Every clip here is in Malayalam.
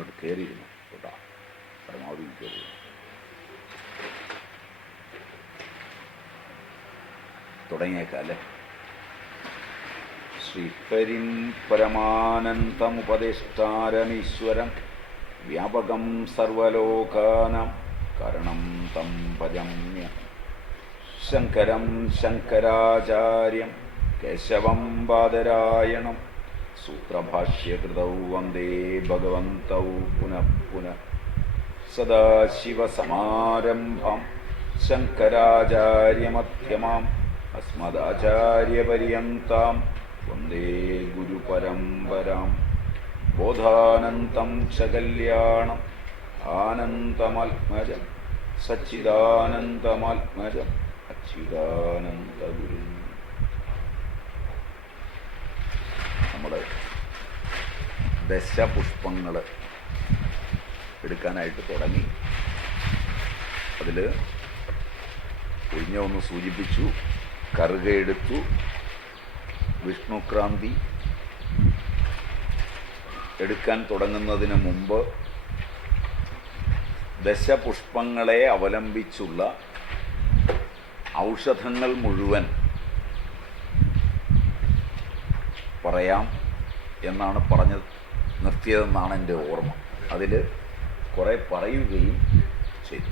ഇങ്ങോട്ട് കയറിയിരുന്നു കേട്ടോ, പരമാവധി കയറിയിരുന്നു. തുടങ്ങിയേക്കാം അല്ലേ. ശ്രീഹരിം പരമാനന്തമുപദേഷ്ടാരമീശ്വരം വ്യാപകം സർവലോകാനാം കരണം തം ഭജമ്യ ശങ്കരം ശങ്കരാചാര്യം കേശവം ബാദരായണം സൂത്രഭാഷ്യകൃതൗ വന്ദേ ഭഗവന്തൗ പുനഃ പുനഃ. സദാശിവസമാരംഭാം ശങ്കരാചാര്യമധ്യമാം അസ്മദാചാര്യപര്യന്താം വന്ദേ ഗുരുപരമ്പരാം. ബോധാനന്തം ച കല്യാണം ആനന്ദമാത്മജം സച്ചിദാനന്ദമാത്മജം അച്യുതാനന്ദഗുരു. നമ്മൾ ദശപുഷ്പങ്ങൾ എടുക്കാനായിട്ട് തുടങ്ങി. അതിൽ ഒന്ന് സൂചിപ്പിച്ചു, കറുക എടുത്തു, വിഷ്ണുക്രാന്തി എടുക്കാൻ തുടങ്ങുന്നതിന് മുമ്പ് ദശപുഷ്പങ്ങളെ അവലംബിച്ചുള്ള ഔഷധങ്ങൾ മുഴുവൻ പറയാം എന്നാണ് പറഞ്ഞ് നിർത്തിയതെന്നാണ് എൻ്റെ ഓർമ്മ. അതിൽ കുറേ പറയുകയും ചെയ്തു.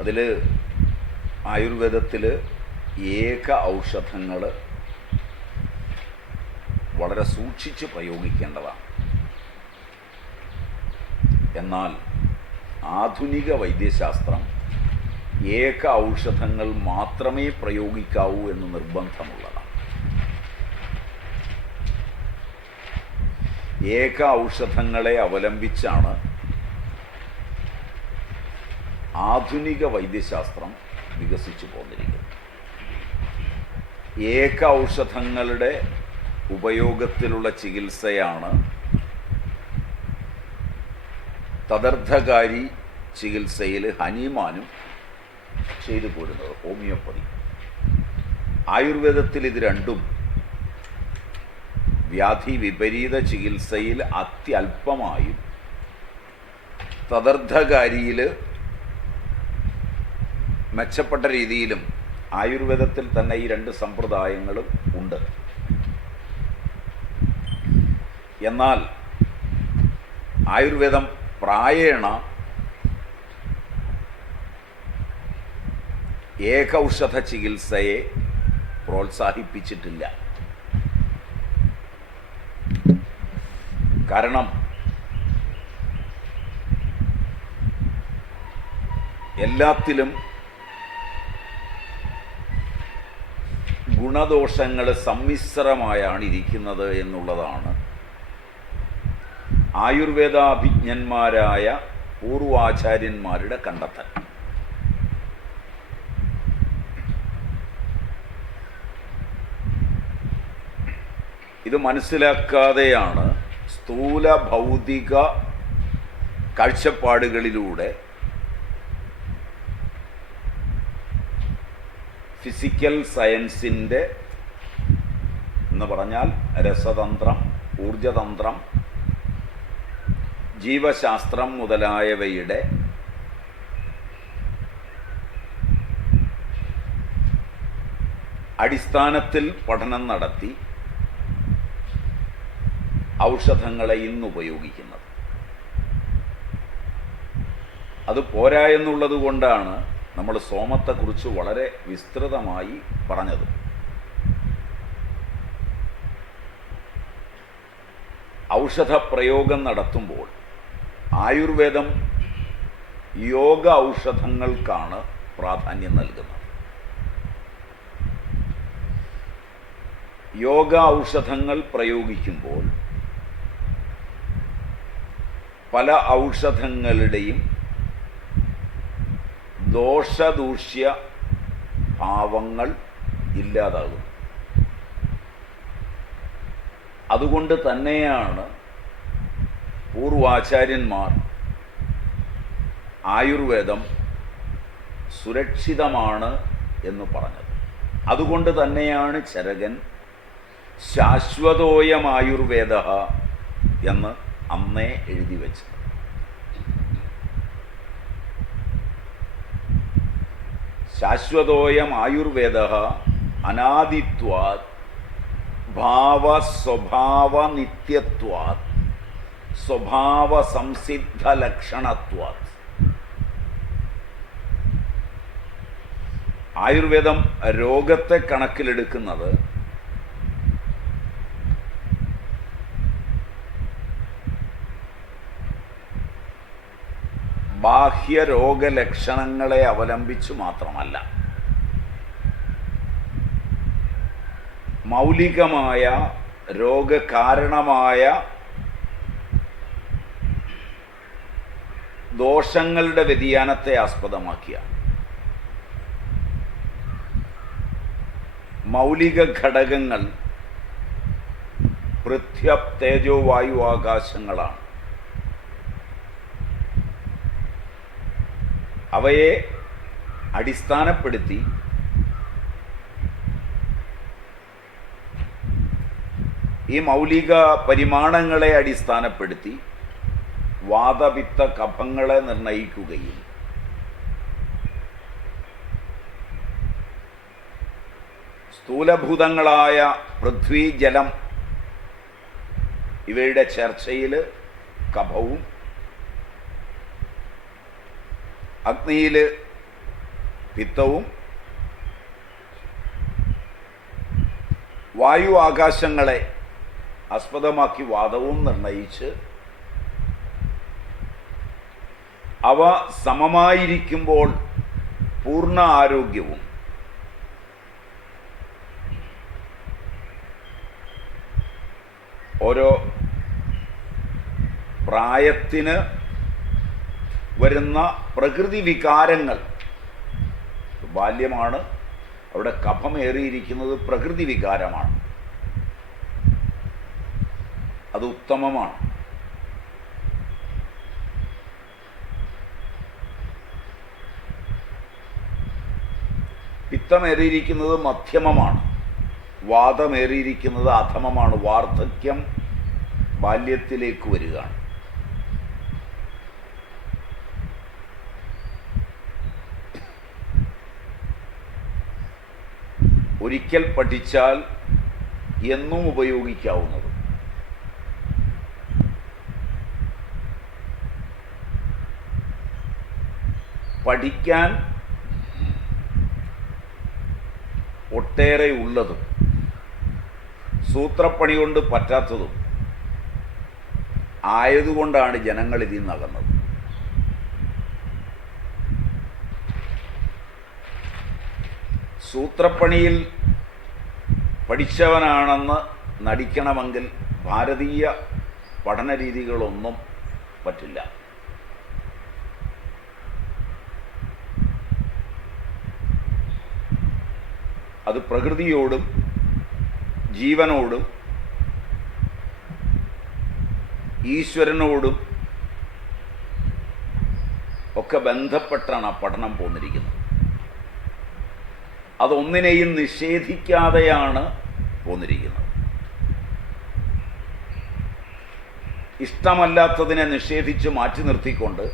അതിൽ ആയുർവേദത്തിൽ ഏക ഔഷധങ്ങൾ വളരെ സൂക്ഷിച്ച് പ്രയോഗിക്കേണ്ടതാണ്. എന്നാൽ ആധുനിക വൈദ്യശാസ്ത്രം ഏക ഔഷധങ്ങൾ മാത്രമേ പ്രയോഗിക്കാവൂ എന്ന് നിർബന്ധമുള്ളതാണ്. ഏക ഔഷധങ്ങളെ അവലംബിച്ചാണ് ആധുനിക വൈദ്യശാസ്ത്രം വികസിച്ചു പോന്നിരിക്കുന്നത്. ഏക ഔഷധങ്ങളുടെ ഉപയോഗത്തിലുള്ള ചികിത്സയാണ് തദർത്ഥകാരി ചികിത്സയിൽ ഹനുമാനും ചെയ്തു പോരുന്നത്, ഹോമിയോപ്പതി. ആയുർവേദത്തിൽ ഇത് രണ്ടും വ്യാധി വിപരീത ചികിത്സയിൽ അത്യല്പമായും തദർത്ഥകാരിയിൽ മെച്ചപ്പെട്ട രീതിയിലും ആയുർവേദത്തിൽ തന്നെ ഈ രണ്ട് സമ്പ്രദായങ്ങളും ഉണ്ട്. എന്നാൽ ആയുർവേദം പ്രായേണ ഏകൗഷധ ചികിത്സയെ പ്രോത്സാഹിപ്പിച്ചിട്ടില്ല. കാരണം എല്ലാത്തിലും ഗുണദോഷങ്ങൾ സമ്മിശ്രമായാണ് ഇരിക്കുന്നത് എന്നുള്ളതാണ് ആയുർവേദാഭിജ്ഞന്മാരായ പൂർവാചാര്യന്മാരുടെ കണ്ടെത്തൽ. ഇത് മനസ്സിലാക്കാതെയാണ് സ്ഥൂല ഭൗതിക കാഴ്ചപ്പാടുകളിലൂടെ ഫിസിക്കൽ സയൻസിൻ്റെ എന്ന് പറഞ്ഞാൽ രസതന്ത്രം, ഊർജതന്ത്രം, ജീവശാസ്ത്രം മുതലായവയുടെ അടിസ്ഥാനത്തിൽ പഠനം നടത്തി ഔഷധങ്ങളെ ഇന്ന് ഉപയോഗിക്കുന്നത്. അത് പോരാ എന്നുള്ളത് കൊണ്ടാണ് നമ്മൾ സോമത്തെക്കുറിച്ച് വളരെ വിസ്തൃതമായി പറഞ്ഞത്. ഔഷധ പ്രയോഗം നടത്തുമ്പോൾ ആയുർവേദം യോഗ ഔഷധങ്ങൾക്കാണ് പ്രാധാന്യം നൽകുന്നത്. യോഗ ഔഷധങ്ങൾ പ്രയോഗിക്കുമ്പോൾ പല ഔഷധങ്ങളുടെയും ദോഷദൂഷ്യ ഭാവങ്ങൾ ഇല്ലാതാകും. അതുകൊണ്ട് തന്നെയാണ് പൂർവാചാര്യന്മാർ ആയുർവേദം സുരക്ഷിതമാണ് എന്ന് പറഞ്ഞത്. അതുകൊണ്ട് തന്നെയാണ് ചരകൻ ശാശ്വതോയമായുർവേദ എന്ന് അന്നേ എഴുതി വെച്ചത്. ശാശ്വതോയം ആയുർവേദഃ അനാദിത്വാത് ഭാവസ്വഭാവ നിത്യത്വാത് സ്വഭാവ സംസിദ്ധ ലക്ഷണത്വാത്. ആയുർവേദം രോഗത്തെ കണക്കിലെടുക്കുന്നത് ബാഹ്യ രോഗലക്ഷണങ്ങളെ അവലംബിച്ചു മാത്രമല്ല, മൗലികമായ രോഗകാരണമായ ദോഷങ്ങളുടെ വ്യതിയാനത്തെ ആസ്പദമാക്കിയാണ്. മൗലിക ഘടകങ്ങൾ പൃഥ്വി തേജോ വായു ആകാശങ്ങളാണ്. അവയെ അടിസ്ഥാനപ്പെടുത്തി ഈ മൗലിക പരിമാണങ്ങളെ അടിസ്ഥാനപ്പെടുത്തി വാതപിത്ത കഫങ്ങളെ നിർണയിക്കുകയും സ്ഥൂലഭൂതങ്ങളായ പൃഥ്വി, ജലം ഇവയുടെ ചർച്ചയിൽ കഫവും, അഗ്നിയിൽ പിത്തവും, വായു ആകാശങ്ങളെ ആസ്പദമാക്കി വാദവും നിർണയിച്ച് അവ സമമായിരിക്കുമ്പോൾ പൂർണ്ണ ആരോഗ്യവും ഓരോ പ്രായത്തിന് വരുന്ന പ്രകൃതി വികാരങ്ങൾ, ബാല്യമാണ്, അവിടെ കഫമേറിയിരിക്കുന്നത് പ്രകൃതി വികാരമാണ്, അത് ഉത്തമമാണ്. പിത്തമേറിയിരിക്കുന്നത് മധ്യമമാണ്, വാദമേറിയിരിക്കുന്നത് അധമമാണ്. വാർദ്ധക്യം ബാല്യത്തിലേക്ക് വരികയാണ്. ഒരിക്കൽ പഠിച്ചാൽ എന്നും ഉപയോഗിക്കാവുന്നത്. പഠിക്കാൻ ഒട്ടേറെ ഉള്ളതും സൂത്രപ്പണി കൊണ്ട് പറ്റാത്തതും ആയതുകൊണ്ടാണ് ജനങ്ങൾ ഇതിൽ നിന്നകന്നത്. സൂത്രപ്പണിയിൽ പഠിച്ചവനാണെന്ന് നടിക്കണമെങ്കിൽ ഭാരതീയ പഠന രീതികളൊന്നും പറ്റില്ല. അത് പ്രകൃതിയോടും ജീവനോടും ഈശ്വരനോടും ഒക്കെ ബന്ധപ്പെട്ടാണ് ആ പഠനം പോന്നിരിക്കുന്നത്. അതൊന്നിനെയും നിഷേധിക്കാതെയാണ് പോന്നിരിക്കുന്നത്. ഇഷ്ടമല്ലാത്തതിനെ നിഷേധിച്ച് മാറ്റി നിർത്തിക്കൊണ്ട്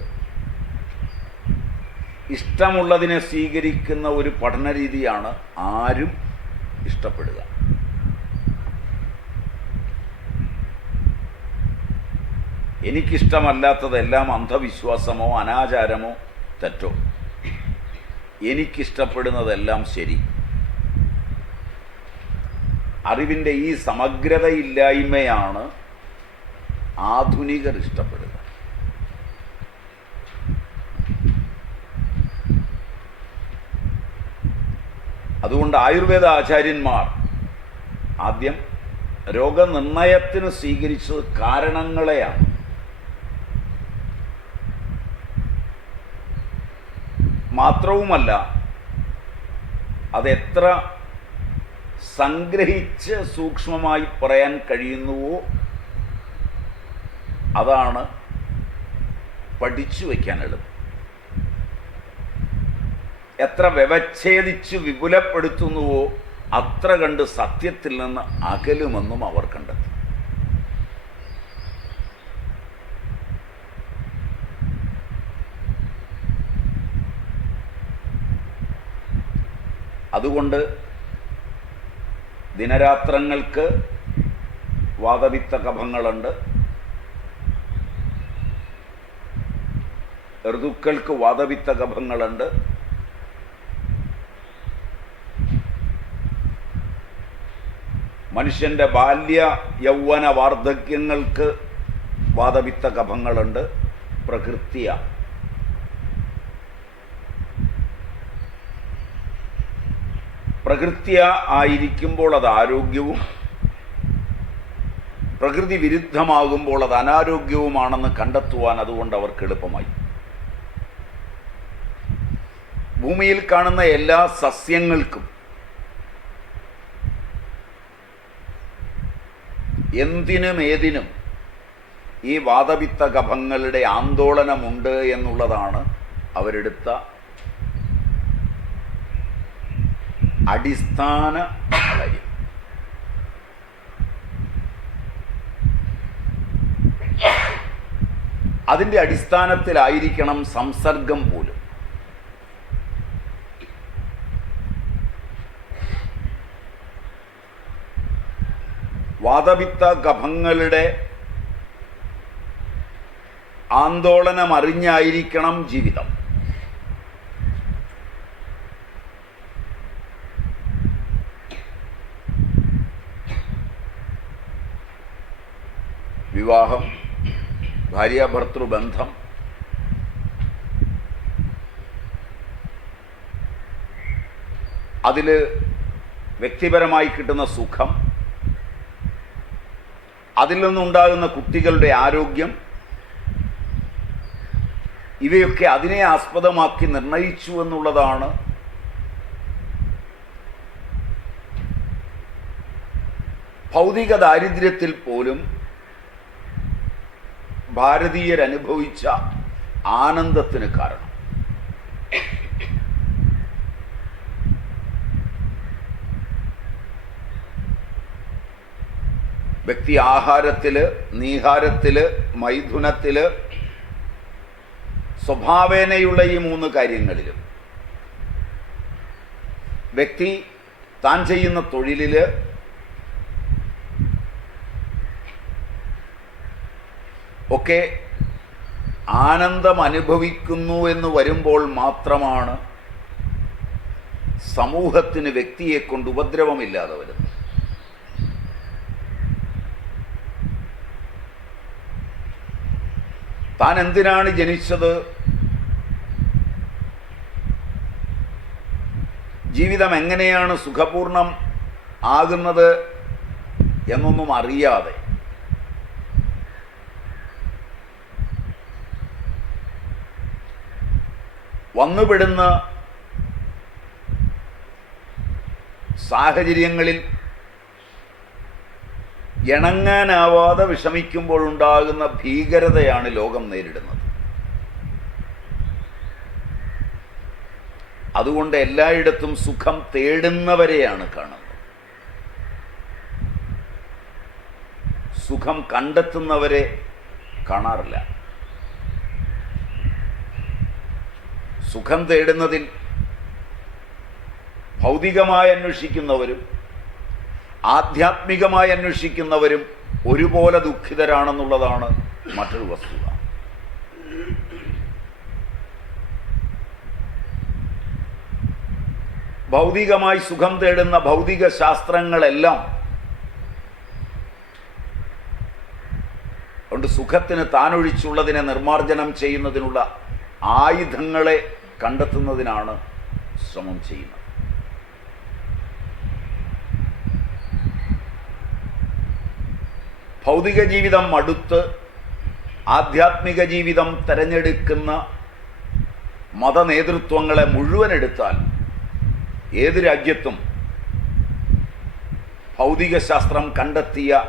ഇഷ്ടമുള്ളതിനെ സ്വീകരിക്കുന്ന ഒരു പഠന രീതിയാണ് ആരും ഇഷ്ടപ്പെടുക. എനിക്കിഷ്ടമല്ലാത്തതെല്ലാം അന്ധവിശ്വാസമോ അനാചാരമോ തെറ്റോ, എനിക്കിഷ്ടപ്പെടുന്നതെല്ലാം ശരി. അറിവിൻ്റെ ഈ സമഗ്രതയില്ലായ്മയാണ് ആധുനികർ ഇഷ്ടപ്പെടുക. അതുകൊണ്ട് ആയുർവേദ ആചാര്യന്മാർ ആദ്യം രോഗനിർണയത്തിന് സ്വീകരിച്ചത് കാരണങ്ങളെയാണ്. മാത്രവുമല്ല, അതെത്ര സംഗ്രഹിച്ച് സൂക്ഷ്മമായി പറയാൻ കഴിയുന്നുവോ അതാണ് പഠിച്ചു വയ്ക്കാൻ എളുപ്പം. എത്ര വ്യവച്ഛേദിച്ച് വിപുലപ്പെടുത്തുന്നുവോ അത്ര കണ്ട് സത്യത്തിൽ നിന്ന് അകലുമെന്നും അവർ കണ്ടെത്തി. അതുകൊണ്ട് ദിനരാത്രങ്ങൾക്ക് വാതപിത്ത കഫങ്ങളുണ്ട്, ഋതുക്കൾക്ക് വാതപിത്ത കഫങ്ങളുണ്ട്, മനുഷ്യൻ്റെ ബാല്യ യൗവന വാർദ്ധക്യങ്ങൾക്ക് വാതപിത്ത കഫങ്ങളുണ്ട്. പ്രകൃത്യ ആയിരിക്കുമ്പോൾ അത് ആരോഗ്യവും, പ്രകൃതി വിരുദ്ധമാകുമ്പോൾ അത് അനാരോഗ്യവുമാണെന്ന് കണ്ടെത്തുവാൻ അതുകൊണ്ട് അവർക്ക് എളുപ്പമായി. ഭൂമിയിൽ കാണുന്ന എല്ലാ സസ്യങ്ങൾക്കും എന്തിനും ഏതിനും ഈ വാതപിത്ത കഫങ്ങളുടെ ആന്തോളനമുണ്ട് എന്നുള്ളതാണ് അവരെടുത്ത അടിസ്ഥാന കാര്യം. അതിൻ്റെ അടിസ്ഥാനത്തിലായിരിക്കണം സംസർഗം പോലും. വാതപിത്ത കഫങ്ങളുടെ ആന്തോളനം അറിഞ്ഞായിരിക്കണം ജീവിതം. വിവാഹം, ഭാര്യാഭർത്തൃബന്ധം, അതിൽ വ്യക്തിപരമായി കിട്ടുന്ന സുഖം, അതിൽ നിന്നുണ്ടാകുന്ന കുട്ടികളുടെ ആരോഗ്യം, ഇവയൊക്കെ അതിനെ ആസ്പദമാക്കി നിർണയിച്ചു എന്നുള്ളതാണ് ഭൗതിക ദാരിദ്ര്യത്തിൽ പോലും ഭാരതീയരനുഭവിച്ച ആനന്ദത്തിന് കാരണം. വ്യക്തി ആഹാരത്തിൽ, നീഹാരത്തിൽ, മൈഥുനത്തിൽ, സ്വഭാവേനയുള്ള ഈ 3 കാര്യങ്ങളിലും, വ്യക്തി താൻ ചെയ്യുന്ന തൊഴിലിൽ, ഒക്കെ ആനന്ദം അനുഭവിക്കുന്നു എന്ന് വരുമ്പോൾ മാത്രമാണ് സമൂഹത്തിന് വ്യക്തിയെ കൊണ്ട് ഉപദ്രവമില്ലാതെ വരുന്നത്. താൻ എന്തിനാണ് ജനിച്ചത്, ജീവിതം എങ്ങനെയാണ് സുഖപൂർണം ആകുന്നത് എന്നൊന്നും അറിയാതെ വന്നുപെടുന്ന സാഹചര്യങ്ങളിൽ ഇണങ്ങാനാവാതെ വിഷമിക്കുമ്പോഴുണ്ടാകുന്ന ഭീകരതയാണ് ലോകം നേരിടുന്നത്. അതുകൊണ്ട് എല്ലായിടത്തും സുഖം തേടുന്നവരെയാണ് കാണുന്നത്. സുഖം കണ്ടെത്തുന്നവരെ കാണാറില്ല. സുഖം തേടുന്നതിൽ ഭൗതികമായി അന്വേഷിക്കുന്നവരും ആധ്യാത്മികമായി അന്വേഷിക്കുന്നവരും ഒരുപോലെ ദുഃഖിതരാണെന്നുള്ളതാണ് മറ്റൊരു വസ്തുത. ഭൗതികമായി സുഖം തേടുന്ന ഭൗതിക ശാസ്ത്രങ്ങളെല്ലാം കൊണ്ട് സുഖത്തിന് താനൊഴിച്ചുള്ളതിനെ നിർമ്മാർജ്ജനം ചെയ്യുന്നതിനുള്ള ആയുധങ്ങളെ കണ്ടെത്തുന്നതിനാണ് ശ്രമം ചെയ്യുന്നത്. ഭൗതിക ജീവിതം മടുത്ത് ആധ്യാത്മിക ജീവിതം തിരഞ്ഞെടുക്കുന്ന മതനേതൃത്വങ്ങളെ മുഴുവൻ എടുത്താൽ ഏത് രാജ്യത്തും ഭൗതിക ശാസ്ത്രം കണ്ടെത്തിയ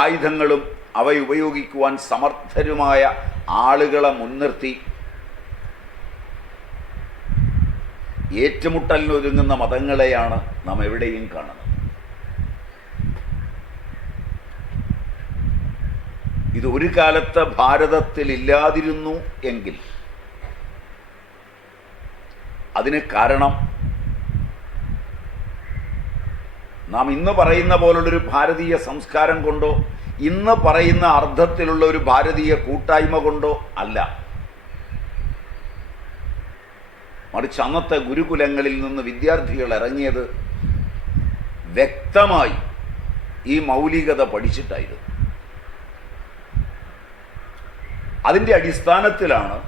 ആയുധങ്ങളും അവയുപയോഗിക്കുവാൻ സമർത്ഥരുമായ ആളുകളെ മുൻനിർത്തി ഏറ്റുമുട്ടലിനൊരുങ്ങുന്ന മതങ്ങളെയാണ് നാം എവിടെയും കാണുന്നത്. ഇത് ഒരു കാലത്ത് ഭാരതത്തിൽ ഇല്ലാതിരുന്നു എങ്കിൽ അതിന് കാരണം നാം ഇന്ന് പറയുന്ന പോലുള്ളൊരു ഭാരതീയ സംസ്കാരം കൊണ്ടോ ഇന്ന് പറയുന്ന അർത്ഥത്തിലുള്ള ഒരു ഭാരതീയ കൂട്ടായ്മ കൊണ്ടോ അല്ല. മറിച്ച് അന്നത്തെ ഗുരുകുലങ്ങളിൽ നിന്ന് വിദ്യാർത്ഥികൾ ഇറങ്ങിയത് വ്യക്തമായി ഈ മൗലികത പഠിച്ചിട്ടായിരുന്നു. അതിൻ്റെ അടിസ്ഥാനത്തിലാണ്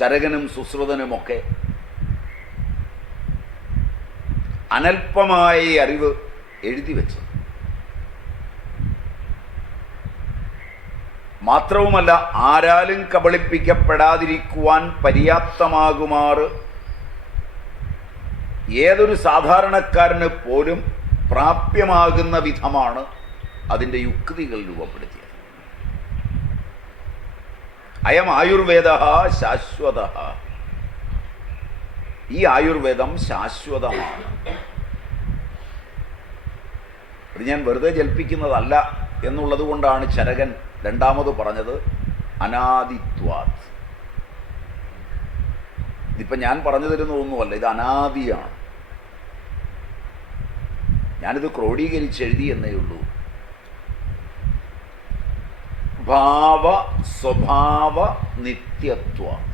ചരകനും സുശ്രുതനുമൊക്കെ അനൽപമായ ഈ അറിവ് എഴുതി വെച്ചത്. മാത്രവുമല്ല, ആരാലും കബളിപ്പിക്കപ്പെടാതിരിക്കുവാൻ പര്യാപ്തമാകുമാറ് ഏതൊരു സാധാരണക്കാരന് പോലും പ്രാപ്യമാകുന്ന വിധമാണ് അതിൻ്റെ യുക്തികൾ രൂപപ്പെടുത്തിയത്. അയം ആയുർവേദ ശാശ്വത. ഈ ആയുർവേദം ശാശ്വതമാണ്. ഇത് ഞാൻ വെറുതെ ജൽപ്പിക്കുന്നതല്ല എന്നുള്ളത് കൊണ്ടാണ് ചരകൻ രണ്ടാമത് പറഞ്ഞത് അനാദിത്വാത്. ഇതിപ്പം ഞാൻ പറഞ്ഞു തരുന്നതൊന്നുമല്ല, ഇത് അനാദിയാണ്. ഞാനിത് ക്രോഡീകരിച്ചെഴുതി എന്നേ ഉള്ളൂ. ഭാവ സ്വഭാവ നിത്യത്വാത്.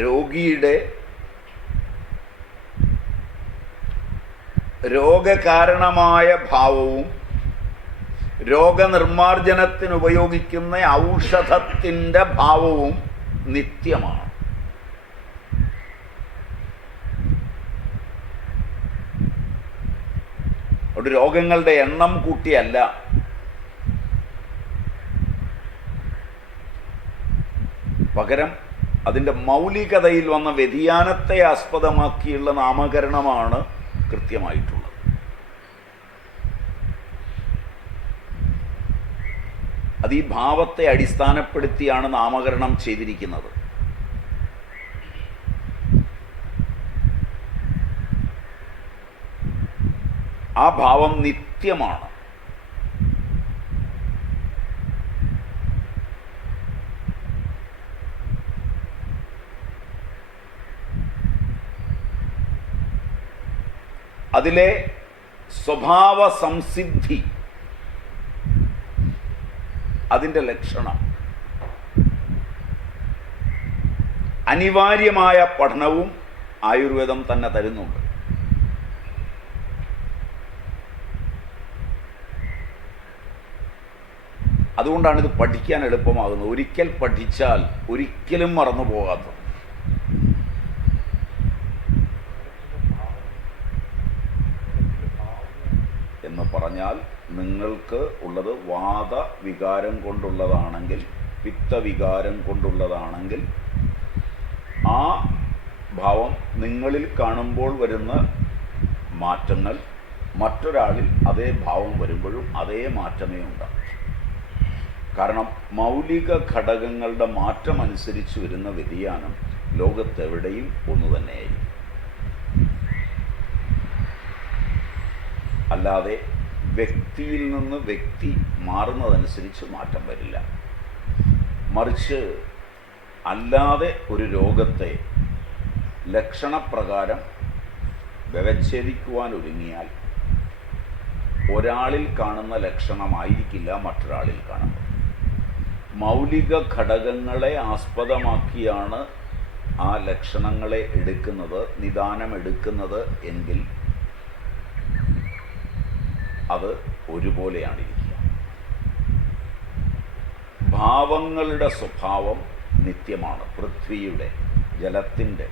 രോഗിയുടെ രോഗകാരണമായ ഭാവവും രോഗനിർമാർജനത്തിന് ഉപയോഗിക്കുന്ന ഔഷധത്തിൻ്റെ ഭാവവും നിത്യമാണ്. അവിടെ രോഗങ്ങളുടെ എണ്ണം കൂട്ടിയല്ല, പകരം അതിൻ്റെ മൗലികതയിൽ വന്ന വ്യതിയാനത്തെ ആസ്പദമാക്കിയുള്ള നാമകരണമാണ് കൃത്യമായിട്ടുള്ളത്. അത് ഈ ഭാവത്തെ അടിസ്ഥാനപ്പെടുത്തിയാണ് നാമകരണം ചെയ്തിരിക്കുന്നത്. ആ ഭാവം നിത്യമാണ്. അതിലെ സ്വഭാവ സംസിദ്ധി, അതിൻ്റെ ലക്ഷണം, അനിവാര്യമായ പഠനവും ആയുർവേദം തന്നെ തരുന്നുണ്ട്. അതുകൊണ്ടാണ് ഇത് പഠിക്കാൻ എളുപ്പമാകുന്നത്. ഒരിക്കൽ പഠിച്ചാൽ ഒരിക്കലും മറന്നു പോകാത്തത്. എന്ന് പറഞ്ഞാൽ നിങ്ങൾക്ക് ഉള്ളത് വാദവികാരം കൊണ്ടുള്ളതാണെങ്കിൽ, പിത്തവികാരം കൊണ്ടുള്ളതാണെങ്കിൽ, ആ ഭാവം നിങ്ങളിൽ കാണുമ്പോൾ വരുന്ന മാറ്റങ്ങൾ മറ്റൊരാളിൽ അതേ ഭാവം വരുമ്പോഴും അതേ മാറ്റമേ ഉണ്ടാകും. കാരണം മൗലിക ഘടകങ്ങളുടെ മാറ്റമനുസരിച്ച് വരുന്ന വ്യതിയാനം ലോകത്തെവിടെയും ഒന്നു തന്നെയായിരിക്കും. അല്ലാതെ വ്യക്തിയിൽ നിന്ന് വ്യക്തി മാറുന്നതനുസരിച്ച് മാറ്റം വരില്ല. മറിച്ച് അല്ലാതെ ഒരു രോഗത്തെ ലക്ഷണപ്രകാരം വ്യവച്ഛേദിക്കുവാൻ ഒരുങ്ങിയാൽ ഒരാളിൽ കാണുന്ന ലക്ഷണമായിരിക്കില്ല മറ്റൊരാളിൽ കാണുന്നത്. മൗലിക ഘടകങ്ങളെ ആസ്പദമാക്കിയാണ് ആ ലക്ഷണങ്ങളെ എടുക്കുന്നത്, നിദാനം എടുക്കുന്നത് എങ്കിൽ അത് ഒരുപോലെയാണ് ഇരിക്കുക. ഭാവങ്ങളുടെ സ്വഭാവം നിത്യമാണ്. പൃഥ്വിയുടെ, ജലത്തിൻ്റെ,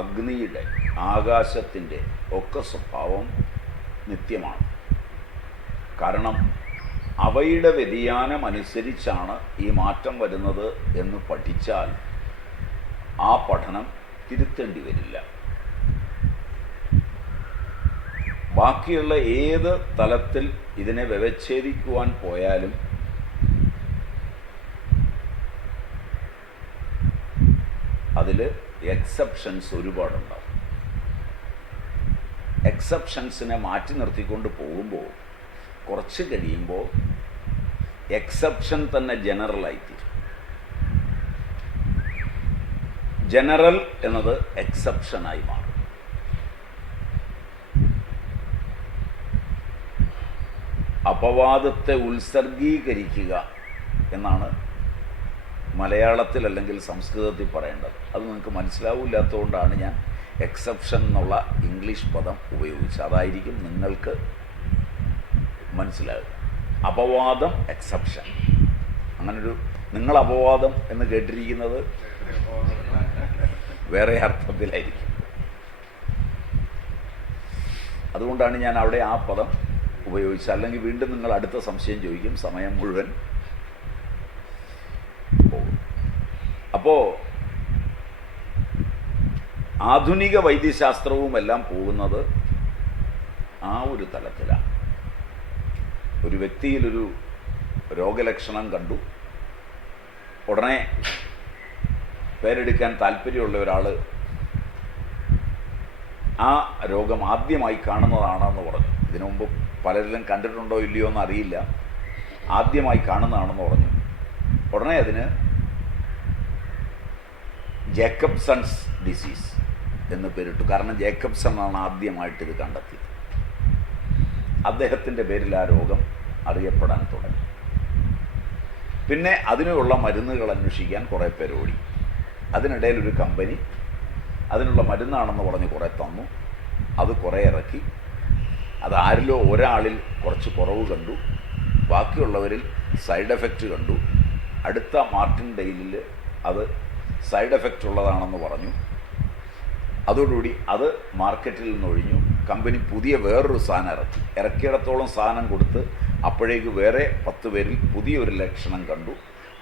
അഗ്നിയുടെ, ആകാശത്തിൻ്റെ ഒക്കെ സ്വഭാവം നിത്യമാണ്. കാരണം അവയുടെ വ്യതിയാനം അനുസരിച്ചാണ് ഈ മാറ്റം വരുന്നത് എന്ന് പഠിച്ചാൽ ആ പഠനം തിരുത്തേണ്ടി വരില്ല. ബാക്കിയുള്ള ഏത് തലത്തിൽ ഇതിനെ വ്യവച്ഛേദിക്കുവാൻ പോയാലും അതിൽ എക്സെപ്ഷൻസ് ഒരുപാടുണ്ടാവും. എക്സെപ്ഷൻസിനെ മാറ്റി നിർത്തിക്കൊണ്ട് പോകുമ്പോൾ കുറച്ച് കഴിയുമ്പോൾ എക്സെപ്ഷൻ തന്നെ ജനറലായിത്തീരും. ജനറൽ എന്നത് എക്സെപ്ഷനായി മാറും. അപവാദത്തെ ഉത്സർഗീകരിക്കുക എന്നാണ് മലയാളത്തിൽ അല്ലെങ്കിൽ സംസ്കൃതത്തിൽ പറയേണ്ടത്. അത് നിങ്ങൾക്ക് മനസ്സിലാവില്ലാത്തതുകൊണ്ടാണ് ഞാൻ എക്സെപ്ഷൻ എന്നുള്ള ഇംഗ്ലീഷ് പദം ഉപയോഗിച്ചത്. അതായിരിക്കും നിങ്ങൾക്ക് മനസ്സിലാകുക. അപവാദം, എക്സെപ്ഷൻ. അങ്ങനൊരു, നിങ്ങൾ അപവാദം എന്ന് കേട്ടിരിക്കുന്നത് വേറെ അർത്ഥത്തിലായിരിക്കും. അതുകൊണ്ടാണ് ഞാൻ അവിടെ ആ പദം ഉപയോഗിച്ചത്. അല്ലെങ്കിൽ വീണ്ടും നിങ്ങൾ അടുത്ത സംശയം ചോദിക്കും, സമയം മുഴുവൻ പോകും. അപ്പോൾ ആധുനിക വൈദ്യശാസ്ത്രവും എല്ലാം പോകുന്നത് ആ ഒരു തലത്തിലാണ്. ഒരു വ്യക്തിയിലൊരു രോഗലക്ഷണം കണ്ടു, ഉടനെ പേരെടുക്കാൻ താല്പര്യമുള്ള ഒരാൾ ആ രോഗം ആദ്യമായി കാണുന്നതാണെന്ന് പറഞ്ഞു. ഇതിനു മുമ്പ് പലരിലും കണ്ടിട്ടുണ്ടോ ഇല്ലയോ എന്ന് അറിയില്ല. ആദ്യമായി കാണുന്നതാണെന്ന് പറഞ്ഞു. ഉടനെ അതിന് ജേക്കബ്സൺസ് ഡിസീസ് എന്ന് പേരിട്ടു. കാരണം ജേക്കബ്സൺ ആണ് ആദ്യമായിട്ട് ഇത് കണ്ടെത്തിയത്. അദ്ദേഹത്തിൻ്റെ പേരിൽ ആ രോഗം അറിയപ്പെടാൻ തുടങ്ങി. പിന്നെ അതിനുള്ള മരുന്നുകൾ അന്വേഷിക്കാൻ കുറേ പേര് ഓടി. അതിനിടയിൽ ഒരു കമ്പനി അതിനുള്ള മരുന്നാണെന്ന് പറഞ്ഞ് കുറേ തന്നു. അത് കുറേ ഇറക്കി. അത് ആരിലോ ഒരാളിൽ കുറച്ച് കുറവ് കണ്ടു, ബാക്കിയുള്ളവരിൽ സൈഡ് എഫക്റ്റ് കണ്ടു. അടുത്ത മാർട്ടിൻ ഡെയിലിൽ അത് സൈഡ് എഫക്റ്റ് ഉള്ളതാണെന്ന് പറഞ്ഞു. അതോടുകൂടി അത് മാർക്കറ്റിൽ നിന്നൊഴിഞ്ഞു. കമ്പനി പുതിയ വേറൊരു സാധനം ഇറക്കിയിടത്തോളം സാധനം കൊടുത്ത് അപ്പോഴേക്ക് വേറെ 10 പേരിൽ പുതിയൊരു ലക്ഷണം കണ്ടു.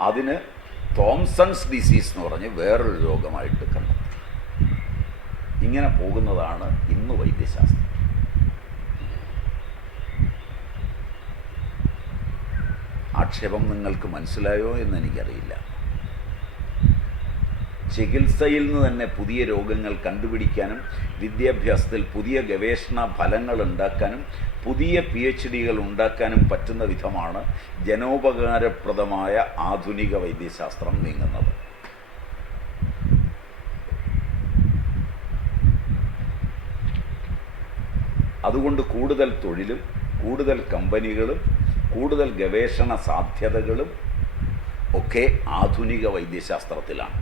അതിന് തോംസൺസ് ഡിസീസ് എന്ന് പറഞ്ഞ് വേറൊരു രോഗമായിട്ട് കണ്ടെത്തി. ഇങ്ങനെ പോകുന്നതാണ് ഇന്ന് വൈദ്യശാസ്ത്രം. ആക്ഷേപം നിങ്ങൾക്ക് മനസ്സിലായോ എന്ന് എനിക്കറിയില്ല. ചികിത്സയിൽ നിന്ന് തന്നെ പുതിയ രോഗങ്ങൾ കണ്ടുപിടിക്കാനും വിദ്യാഭ്യാസത്തിൽ പുതിയ ഗവേഷണ ഫലങ്ങൾ ഉണ്ടാക്കാനും പുതിയ PhDകൾ ഉണ്ടാക്കാനും പറ്റുന്ന വിധമാണ് ജനോപകാരപ്രദമായ ആധുനിക വൈദ്യശാസ്ത്രം നീങ്ങുന്നത്. അതുകൊണ്ട് കൂടുതൽ തൊഴിലും കൂടുതൽ കമ്പനികളും കൂടുതൽ ഗവേഷണ സാധ്യതകളും ഒക്കെ ആധുനിക വൈദ്യശാസ്ത്രത്തിലാണ്.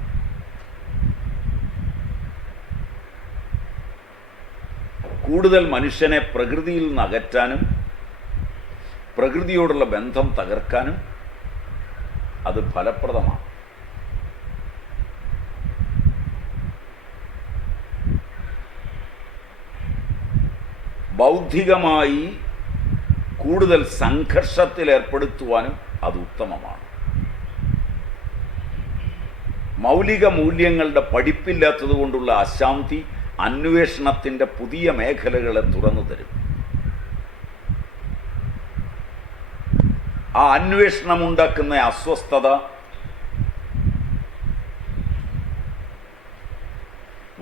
കൂടുതൽ മനുഷ്യനെ പ്രകൃതിയിൽ നിന്ന് അകറ്റാനും പ്രകൃതിയോടുള്ള ബന്ധം തകർക്കാനും അത് ഫലപ്രദമാണ്. ബൗദ്ധികമായി കൂടുതൽ സംഘർഷത്തിൽ ഏർപ്പെടുത്തുവാനും അത് ഉത്തമമാണ്. മൗലിക മൂല്യങ്ങളുടെ പഠിപ്പില്ലാത്തത് കൊണ്ടുള്ള അശാന്തി അന്വേഷണത്തിൻ്റെ പുതിയ മേഖലകളെ തുറന്നു തരും. ആ അന്വേഷണമുണ്ടാക്കുന്ന അസ്വസ്ഥത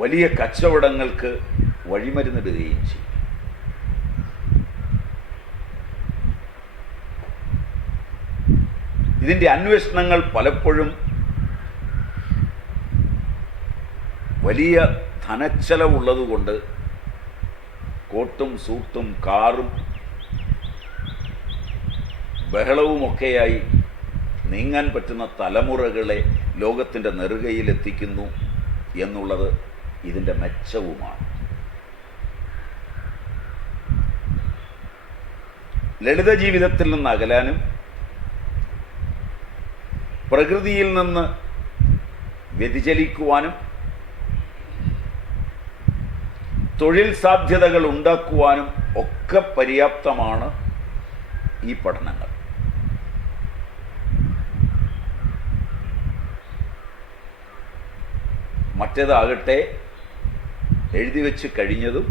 വലിയ കച്ചവടങ്ങൾക്ക് വഴിമരുന്നിടുകയും ചെയ്യും. ഇതിൻ്റെ അന്വേഷണങ്ങൾ പലപ്പോഴും വലിയ ധനച്ചെലവുള്ളതുകൊണ്ട് കോട്ടും സൂട്ടും കാറും ബഹളവുമൊക്കെയായി നീങ്ങാൻ പറ്റുന്ന തലമുറകളെ ലോകത്തിൻ്റെ നെറുകയിലെത്തിക്കുന്നു എന്നുള്ളത് ഇതിൻ്റെ മെച്ചവുമാണ്. ലളിത ജീവിതത്തിൽ നിന്ന് അകലാനും പ്രകൃതിയിൽ നിന്ന് വ്യതിചലിക്കുവാനും തൊഴിൽ സാധ്യതകൾ ഉണ്ടാക്കുവാനും ഒക്കെ പര്യാപ്തമാണ് ഈ പഠനങ്ങൾ. മറ്റേതാകട്ടെ എഴുതി വെച്ച് കഴിഞ്ഞതും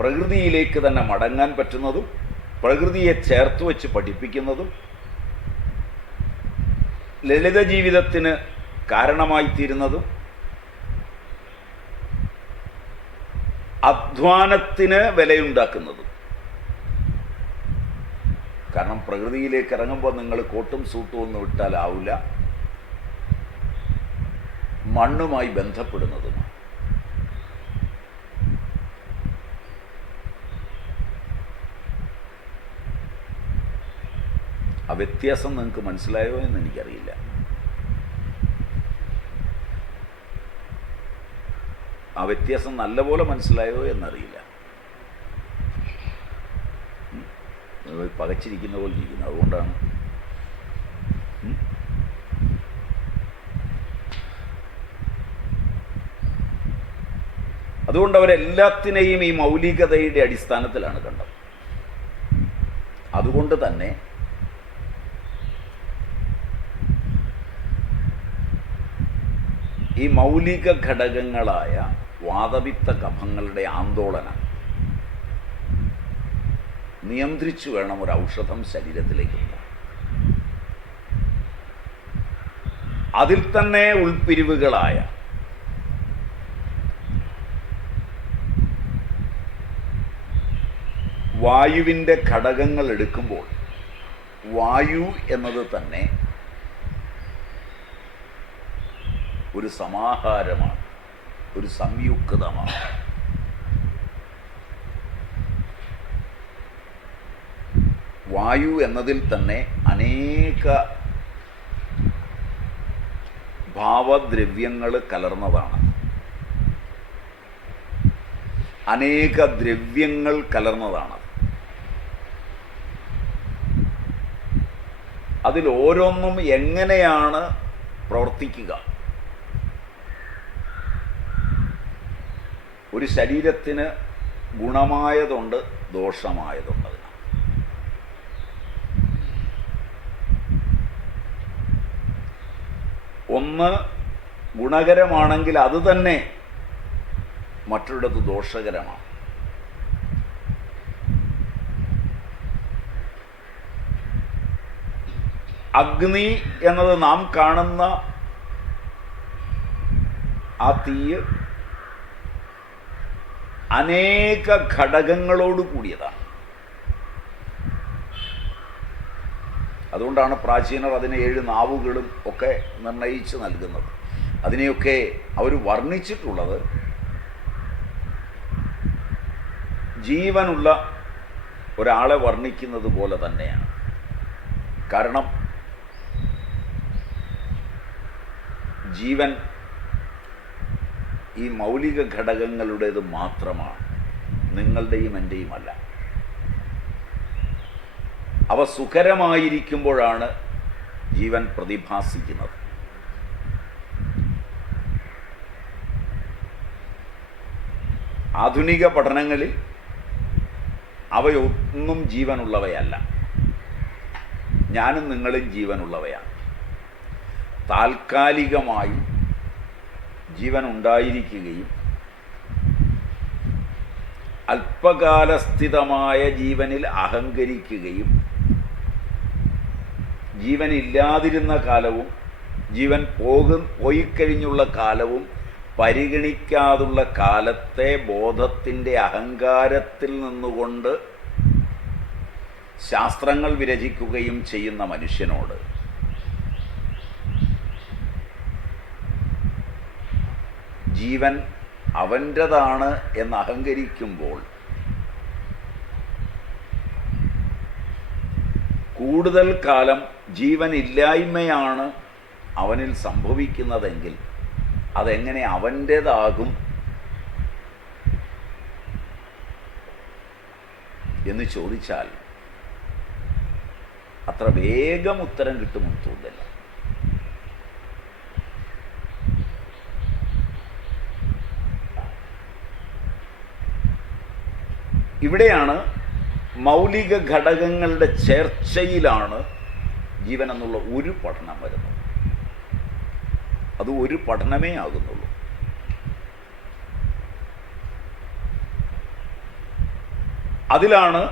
പ്രകൃതിയിലേക്ക് തന്നെ മടങ്ങാൻ പറ്റുന്നതും പ്രകൃതിയെ ചേർത്ത് വെച്ച് പഠിപ്പിക്കുന്നതും ലളിത ജീവിതത്തിന് കാരണമായിത്തീരുന്നതും അധ്വാനത്തിന് വിലയുണ്ടാക്കുന്നതും. കാരണം പ്രകൃതിയിലേക്ക് ഇറങ്ങുമ്പോൾ നിങ്ങൾ കോട്ടും സൂട്ടും ഒന്നും ഇട്ടാലാവില്ല, മണ്ണുമായി ബന്ധപ്പെടുന്നതുമാണ്. ആ വ്യത്യാസം നിങ്ങൾക്ക് മനസ്സിലായോ എന്ന് എനിക്കറിയില്ല. ആ വ്യത്യാസം നല്ലപോലെ മനസ്സിലായോ എന്നറിയില്ല. പകച്ചിരിക്കുന്ന പോലെ ഇരിക്കുന്നു, അതുകൊണ്ടാണ്. അതുകൊണ്ട് അവരെല്ലാത്തിനെയും ഈ മൗലികതയുടെ അടിസ്ഥാനത്തിലാണ് കണ്ടത്. അതുകൊണ്ട് തന്നെ ഈ മൗലിക ഘടകങ്ങളായ വാതപിത്ത കഫങ്ങളുടെ ആന്തോളനം നിയന്ത്രിച്ചു വേണം ഒരു ഔഷധം ശരീരത്തിലേക്ക് പോകാൻ. അതിൽ തന്നെ ഉൾപ്പിരിവുകളായ വായുവിൻ്റെ ഘടകങ്ങൾ എടുക്കുമ്പോൾ വായു എന്നത് തന്നെ ഒരു സമാഹാരമാണ്, ഒരു സംയുക്തമാണ്. വായു എന്നതിൽ തന്നെ അനേക ഭാവദ്രവ്യങ്ങൾ കലർന്നതാണ്, അനേക ദ്രവ്യങ്ങൾ കലർന്നതാണ്. അതിൽ ഓരോന്നും എങ്ങനെയാണ് പ്രവർത്തിക്കുക, ഒരു ശരീരത്തിന് ഗുണമായതുണ്ട്, ദോഷമായതുണ്ട്. അതിന് ഒന്ന് ഗുണകരമാണെങ്കിൽ അത് തന്നെ മറ്റൊരിടത്ത് ദോഷകരമാണ്. അഗ്നി എന്നത് നാം കാണുന്ന ആ തീയ് അനേക ഘടകങ്ങളോട് കൂടിയതാണ്. അതുകൊണ്ടാണ് പ്രാചീനർ അതിന് 7 നാവുകളും ഒക്കെ നിർണയിച്ച് നൽകുന്നത്. അതിനെയൊക്കെ അവർ വർണ്ണിച്ചിട്ടുള്ളത് ജീവനുള്ള ഒരാളെ വർണ്ണിക്കുന്നത് പോലെ തന്നെയാണ്. കാരണം ജീവൻ ഈ മൗലിക ഘടകങ്ങളുടേത് മാത്രമാണ്, നിങ്ങളുടെയും എൻ്റെയും അല്ല. അവ സുഖകരമായിരിക്കുമ്പോഴാണ് ജീവൻ പ്രതിഭാസിക്കുന്നത്. ആധുനിക പഠനങ്ങളിൽ അവയൊന്നും ജീവനുള്ളവയല്ല. ഞാനും നിങ്ങളും ജീവനുള്ളവയാണ്. താൽക്കാലികമായി ജീവൻ ഉണ്ടായിരിക്കുകയും അല്പകാലസ്ഥിതമായ ജീവനിൽ അഹങ്കരിക്കുകയും ജീവനില്ലാതിരുന്ന കാലവും ജീവൻ പോയിക്കഴിഞ്ഞുള്ള കാലവും പരിഗണിക്കാതുള്ള കാലത്തെ ബോധത്തിൻ്റെ അഹങ്കാരത്തിൽ നിന്നുകൊണ്ട് ശാസ്ത്രങ്ങൾ വിരചിക്കുകയും ചെയ്യുന്ന മനുഷ്യനോട് ജീവൻ അവൻ്റെതാണ് എന്ന് അഹങ്കരിക്കുമ്പോൾ കൂടുതൽ കാലം ജീവനില്ലായ്മയാണ് അവനിൽ സംഭവിക്കുന്നതെങ്കിൽ അതെങ്ങനെ അവൻ്റേതാകും എന്ന് ചോദിച്ചാൽ അത്ര വേഗം ഉത്തരം കിട്ടുമെന്ന് തോന്നില്ല. ഇവിടെയാണ് മൗലിക ഘടകങ്ങളുടെ ചേർച്ചയിലാണ് ജീവൻ എന്നുള്ള ഒരു പഠനം വരുന്നത്. അത് ഒരു പഠനമേ ആകുന്നുള്ളൂ. അതിലാണ്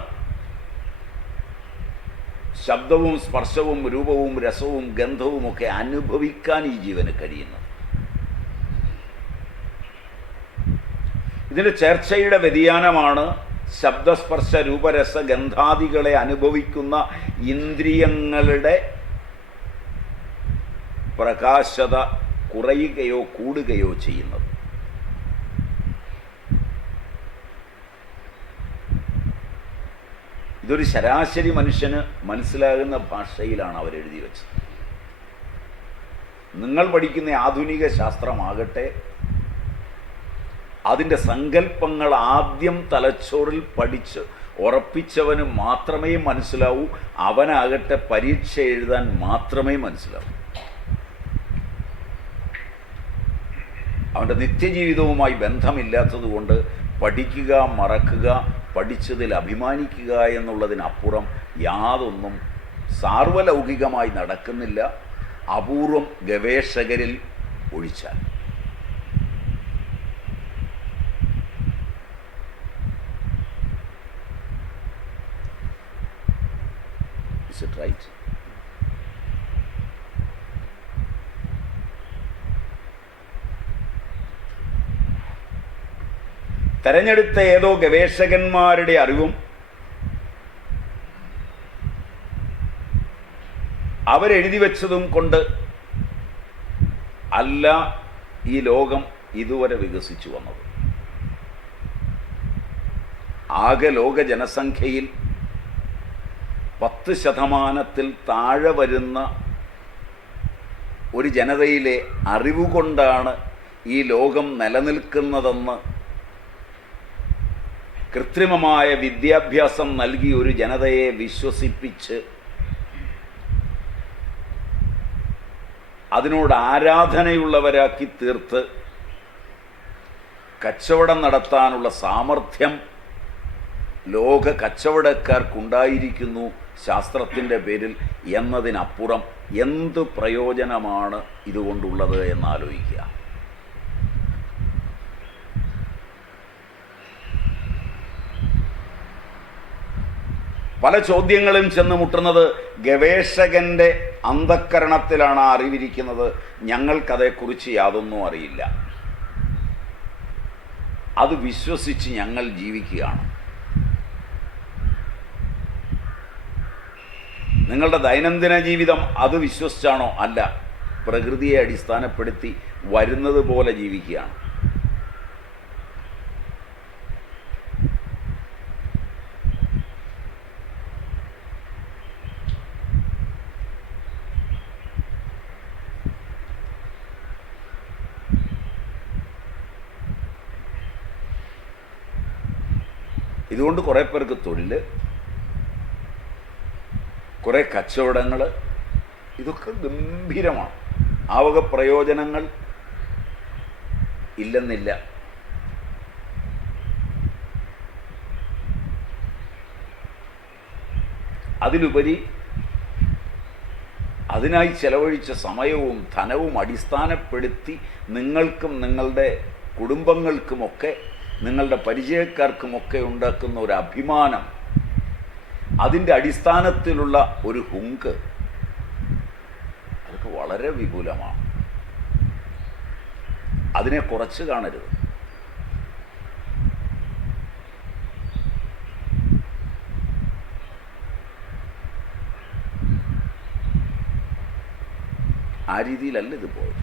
ശബ്ദവും സ്പർശവും രൂപവും രസവും ഗന്ധവും ഒക്കെ അനുഭവിക്കാൻ ഈ ജീവന് കഴിയുന്നത്. ഇതിൻ്റെ ചർച്ചയുടെ വ്യതിയാനമാണ് ശബ്ദസ്പർശ രൂപരസ ഗന്ധാദികളെ അനുഭവിക്കുന്ന ഇന്ദ്രിയങ്ങളുടെ പ്രകാശത കുറയുകയോ കൂടുകയോ ചെയ്യുന്നത്. ഇതൊരു ശരാശരി മനുഷ്യന് മനസ്സിലാകുന്ന ഭാഷയിലാണ് അവരെഴുതി വെച്ചത്. നിങ്ങൾ പഠിക്കുന്ന ആധുനിക ശാസ്ത്രമാകട്ടെ, അതിൻ്റെ സങ്കല്പങ്ങൾ ആദ്യം തലച്ചോറിൽ പഠിച്ച് ഉറപ്പിച്ചവന് മാത്രമേ മനസ്സിലാവൂ. അവനാകട്ടെ പരീക്ഷ എഴുതാൻ മാത്രമേ മനസ്സിലാവൂ. അവൻ്റെ നിത്യജീവിതവുമായി ബന്ധമില്ലാത്തതുകൊണ്ട് പഠിക്കുക, മറക്കുക, പഠിച്ചതിൽ അഭിമാനിക്കുക എന്നുള്ളതിനപ്പുറം യാതൊന്നും സാർവലൗകികമായി നടക്കുന്നില്ല, അപൂർവം ഗവേഷകരിൽ ഒഴിച്ചാൽ. Is it right? തെരഞ്ഞെടുത്ത ഏതോ ഗവേഷകന്മാരുടെ അറിവും അവരെഴുതി വെച്ചതും കൊണ്ട് അല്ല ഈ ലോകം ഇതുവരെ വികസിച്ചു വന്നത്. ആകെ ലോക ജനസംഖ്യയിൽ 10% താഴെ വരുന്ന ഒരു ജനതയിലെ അറിവുകൊണ്ടാണ് ഈ ലോകം നിലനിൽക്കുന്നതെന്ന് കൃത്രിമമായ വിദ്യാഭ്യാസം നൽകി ഒരു ജനതയെ വിശ്വസിപ്പിച്ച് അതിനോട് ആരാധനയുള്ളവരാക്കി തീർത്ത് കച്ചവടം നടത്താനുള്ള സാമർഥ്യം ലോക കച്ചവടക്കാർക്കുണ്ടായിരിക്കുന്നു ശാസ്ത്രത്തിൻ്റെ പേരിൽ എന്നതിനപ്പുറം എന്ത് പ്രയോജനമാണ് ഇതുകൊണ്ടുള്ളത് എന്നാലോചിക്കുക. പല ചോദ്യങ്ങളും ചെന്ന് മുട്ടുന്നത് ഗവേഷകൻ്റെ അന്ധക്കരണത്തിലാണ് ആ അറിവിരിക്കുന്നത്. ഞങ്ങൾക്കതേക്കുറിച്ച് യാതൊന്നും അറിയില്ല. അത് വിശ്വസിച്ച് ഞങ്ങൾ ജീവിക്കുകയാണ്. നിങ്ങളുടെ ദൈനംദിന ജീവിതം അത് വിശ്വസിച്ചാണോ? അല്ല, പ്രകൃതിയെ അടിസ്ഥാനപ്പെടുത്തി വരുന്നത് പോലെ ജീവിക്കുകയാണ്. ഇതുകൊണ്ട് കുറേ പേർക്ക് തൊഴിൽ, കുറേ കച്ചവടങ്ങൾ, ഇതൊക്കെ ഗംഭീരമാണ്. ആ വക പ്രയോജനങ്ങൾ ഇല്ലെന്നില്ല. അതിലുപരി അതിനായി ചെലവഴിച്ച സമയവും ധനവും അടിസ്ഥാനപ്പെടുത്തി നിങ്ങൾക്കും നിങ്ങളുടെ കുടുംബങ്ങൾക്കുമൊക്കെ നിങ്ങളുടെ പരിചയക്കാർക്കുമൊക്കെ ഉണ്ടാക്കുന്ന ഒരു അഭിമാനം, അതിൻ്റെ അടിസ്ഥാനത്തിലുള്ള ഒരു ഹുങ്ക്, അതൊക്കെ വളരെ വിപുലമാണ്. അതിനെ കുറച്ച് കാണരുത്. ആ രീതിയിലല്ല ഇത് പോയത്.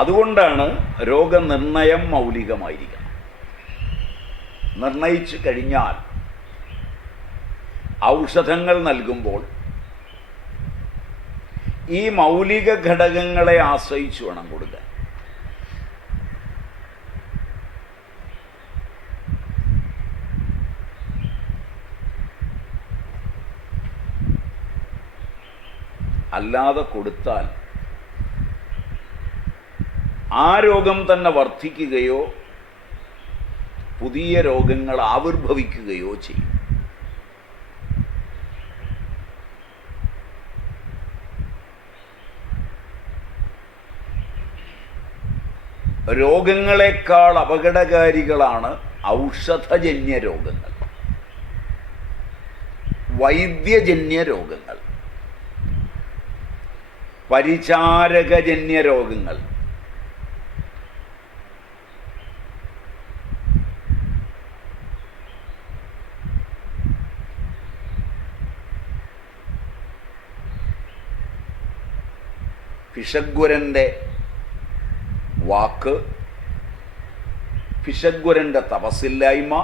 അതുകൊണ്ടാണ് രോഗനിർണയം മൗലികമായിരിക്കണം. നിർണയിച്ചു കഴിഞ്ഞാൽ ഔഷധങ്ങൾ നൽകുമ്പോൾ ഈ മൗലിക ഘടകങ്ങളെ ആശ്രയിച്ചു വേണം കൊടുക്കാൻ. അല്ലാതെ കൊടുത്താൽ ആ രോഗം തന്നെ വർദ്ധിക്കുകയോ പുതിയ രോഗങ്ങൾ ആവിർഭവിക്കുകയോ ചെയ്യും. രോഗങ്ങളെക്കാൾ അപകടകാരികളാണ് ഔഷധജന്യ രോഗങ്ങൾ, വൈദ്യജന്യ രോഗങ്ങൾ, പരിചാരകജന്യ രോഗങ്ങൾ, ഭിഷഗ്വരൻ്റെ വാക്ക്, ഭിഷഗ്വരൻ്റെ തപസ്സില്ലായ്മ,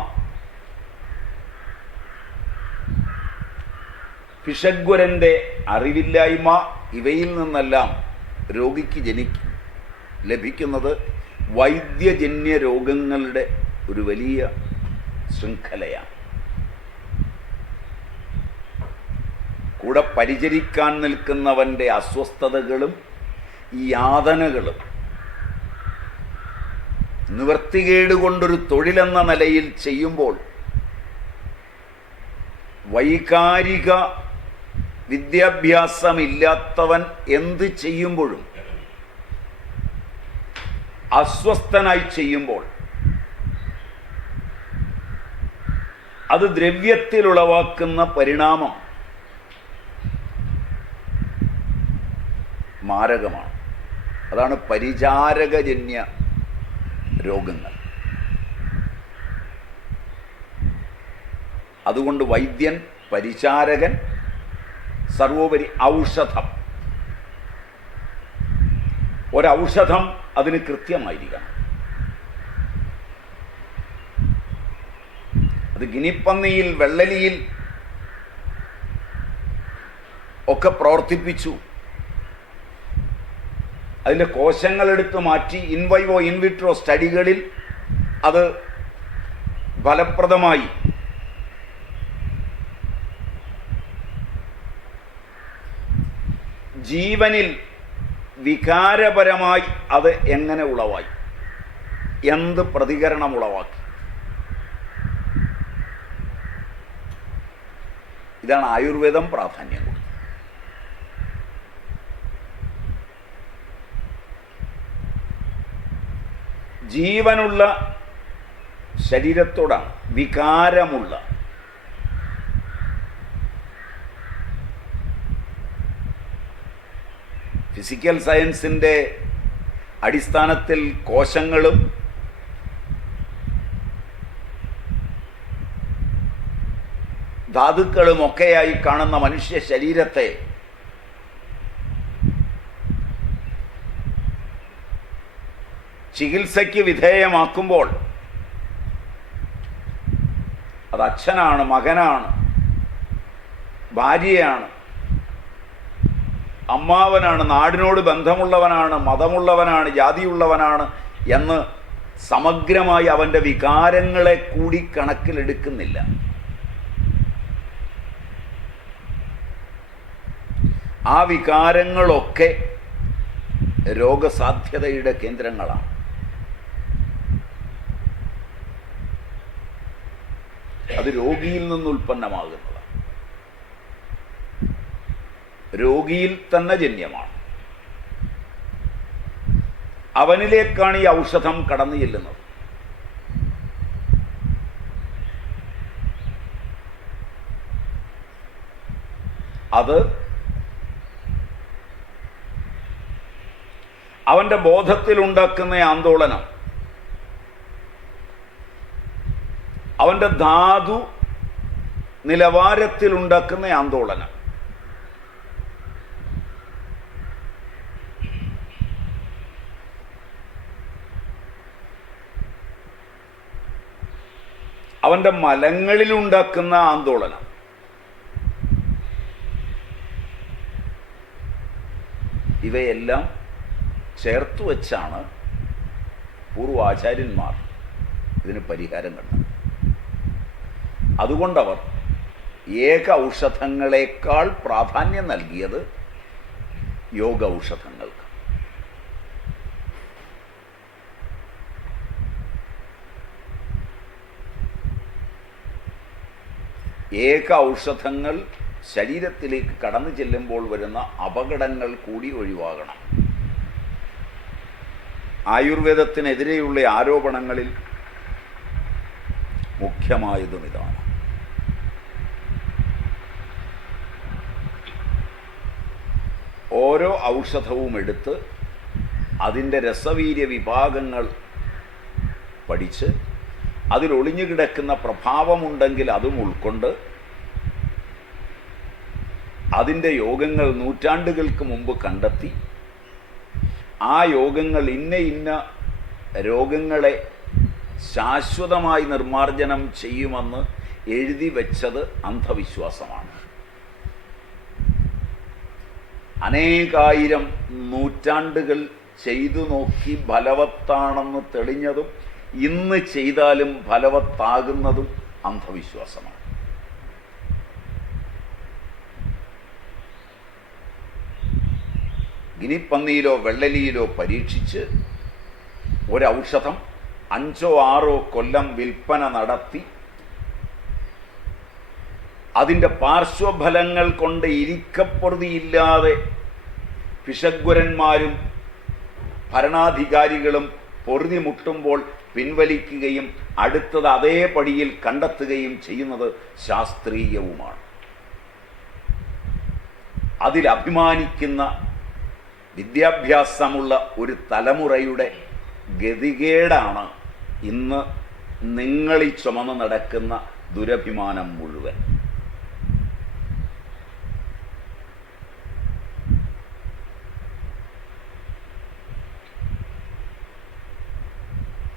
ഭിഷഗ്വരൻ്റെ അറിവില്ലായ്മ, ഇവയിൽ നിന്നെല്ലാം രോഗിക്ക് ലഭിക്കുന്നത് വൈദ്യജന്യ രോഗങ്ങളുടെ ഒരു വലിയ ശൃംഖലയാണ്. കൂടെ പരിചരിക്കാൻ നിൽക്കുന്നവൻ്റെ അസ്വസ്ഥതകളും യാതനകളും നിവൃത്തികേട് കൊണ്ടൊരു തൊഴിലെന്ന നിലയിൽ ചെയ്യുമ്പോൾ വൈകാരിക വിദ്യാഭ്യാസമില്ലാത്തവൻ എന്ത് ചെയ്യുമ്പോഴും അസ്വസ്ഥനായി ചെയ്യുമ്പോൾ അത് ദ്രവ്യത്തിൽ ഉളവാക്കുന്ന പരിണാമം മാരകമാണ്. അതാണ് പരിചാരകജന്യ രോഗങ്ങൾ. അതുകൊണ്ട് വൈദ്യൻ, പരിചാരകൻ, സർവോപരി ഔഷധം. ഒരൗഷധം അതിന് കൃത്യമായിരിക്കണം. അത് ഗിനിപ്പന്നിയിൽ, വെള്ളലിയിൽ ഒക്കെ പ്രവർത്തിപ്പിച്ചു. അതിൻ്റെ കോശങ്ങളെടുത്ത് മാറ്റി ഇൻവൈവോ ഇൻവിട്രോ സ്റ്റഡികളിൽ അത് ഫലപ്രദമായി. ജീവനിൽ വികാരപരമായി അത് എങ്ങനെ ഉളവായി, എന്ത് പ്രതികരണം ഉളവാക്കി? ഇതാണ് ആയുർവേദം പ്രാധാന്യം കൊടുക്കുന്നത്. ജീവനുള്ള ശരീരത്തോടാണ് വികാരമുള്ള. ഫിസിക്കൽ സയൻസിൻ്റെ അടിസ്ഥാനത്തിൽ കോശങ്ങളും ധാതുക്കളുമൊക്കെയായി കാണുന്ന മനുഷ്യ ശരീരത്തെ ചികിത്സയ്ക്ക് വിധേയമാക്കുമ്പോൾ അത് അച്ഛനാണ്, മകനാണ്, ഭാര്യയാണ്, അമ്മാവനാണ്, നാടിനോട് ബന്ധമുള്ളവനാണ്, മതമുള്ളവനാണ്, ജാതിയുള്ളവനാണ് എന്ന് സമഗ്രമായി അവൻ്റെ വികാരങ്ങളെ കൂടി കണക്കിലെടുക്കുന്നില്ല. ആ വികാരങ്ങളൊക്കെ രോഗസാധ്യതയുടെ കേന്ദ്രങ്ങളാണ്. അത് രോഗിയിൽ നിന്ന് ഉൽപ്പന്നമാകുന്നതാണ്, രോഗിയിൽ തന്നെ ജന്യമാണ്. അവനിലേക്കാണ് ഈ ഔഷധം കടന്നു ചെല്ലുന്നത്. അത് അവൻ്റെ ബോധത്തിലുണ്ടാക്കുന്ന ആന്തോളനം, അവൻ്റെ ധാതു നിലവാരത്തിലുണ്ടാക്കുന്ന ആന്തോളനം, അവൻ്റെ മലങ്ങളിലുണ്ടാക്കുന്ന ആന്തോളനം, ഇവയെല്ലാം ചേർത്തു വച്ചാണ് പൂർവാചാര്യന്മാർ ഇതിന് പരിഹാരം കണ്ടത്. അതുകൊണ്ടവർ ഏക ഔഷധങ്ങളെക്കാൾ പ്രാധാന്യം നൽകിയത് യോഗ ഔഷധങ്ങൾക്ക്. ഏക ഔഷധങ്ങൾ ശരീരത്തിലേക്ക് കടന്നു ചെല്ലുമ്പോൾ വരുന്ന അപകടങ്ങൾ കൂടി ഒഴിവാകണം. ആയുർവേദത്തിനെതിരെയുള്ള ആരോപണങ്ങളിൽ മുഖ്യമായതും ഇതാണ്. ഓരോ ഔഷധവും എടുത്ത് അതിൻ്റെ രസവീര്യ വിഭാഗങ്ങൾ പഠിച്ച് അതിലൊളിഞ്ഞു കിടക്കുന്ന പ്രഭാവമുണ്ടെങ്കിൽ അതും ഉൾക്കൊണ്ട് അതിൻ്റെ യോഗങ്ങൾ നൂറ്റാണ്ടുകൾക്ക് മുമ്പ് കണ്ടെത്തി ആ യോഗങ്ങൾ ഇന്ന രോഗങ്ങളെ ശാശ്വതമായി നിർമ്മാർജ്ജനം ചെയ്യുമെന്ന് എഴുതി വെച്ചത് അന്ധവിശ്വാസമാണ്. അനേകായിരം നൂറ്റാണ്ടുകൾ ചെയ്തു നോക്കി ഫലവത്താണെന്ന് തെളിഞ്ഞതും ഇന്ന് ചെയ്താലും ഫലവത്താകുന്നതും അന്ധവിശ്വാസമാണ്. ഗിനിപ്പന്നിയിലോ വെള്ളലിയിലോ പരീക്ഷിച്ച് ഒരൗഷധം 5 or 6 കൊല്ലം വിൽപ്പന നടത്തി അതിൻ്റെ പാർശ്വഫലങ്ങൾ കൊണ്ട് ഇരിക്കപ്പൊറുതിയില്ലാതെ പിശഗ്വരന്മാരും ഭരണാധികാരികളും പൊറുതി മുട്ടുമ്പോൾ പിൻവലിക്കുകയും അടുത്തത് അതേ പടിയിൽ കണ്ടെത്തുകയും ചെയ്യുന്നത് ശാസ്ത്രീയവുമാണ്. അതിലഭിമാനിക്കുന്ന വിദ്യാഭ്യാസമുള്ള ഒരു തലമുറയുടെ ഗതികേടാണ് ഇന്ന് നിങ്ങളീ ചുമന്ന് നടക്കുന്ന ദുരഭിമാനം മുഴുവൻ.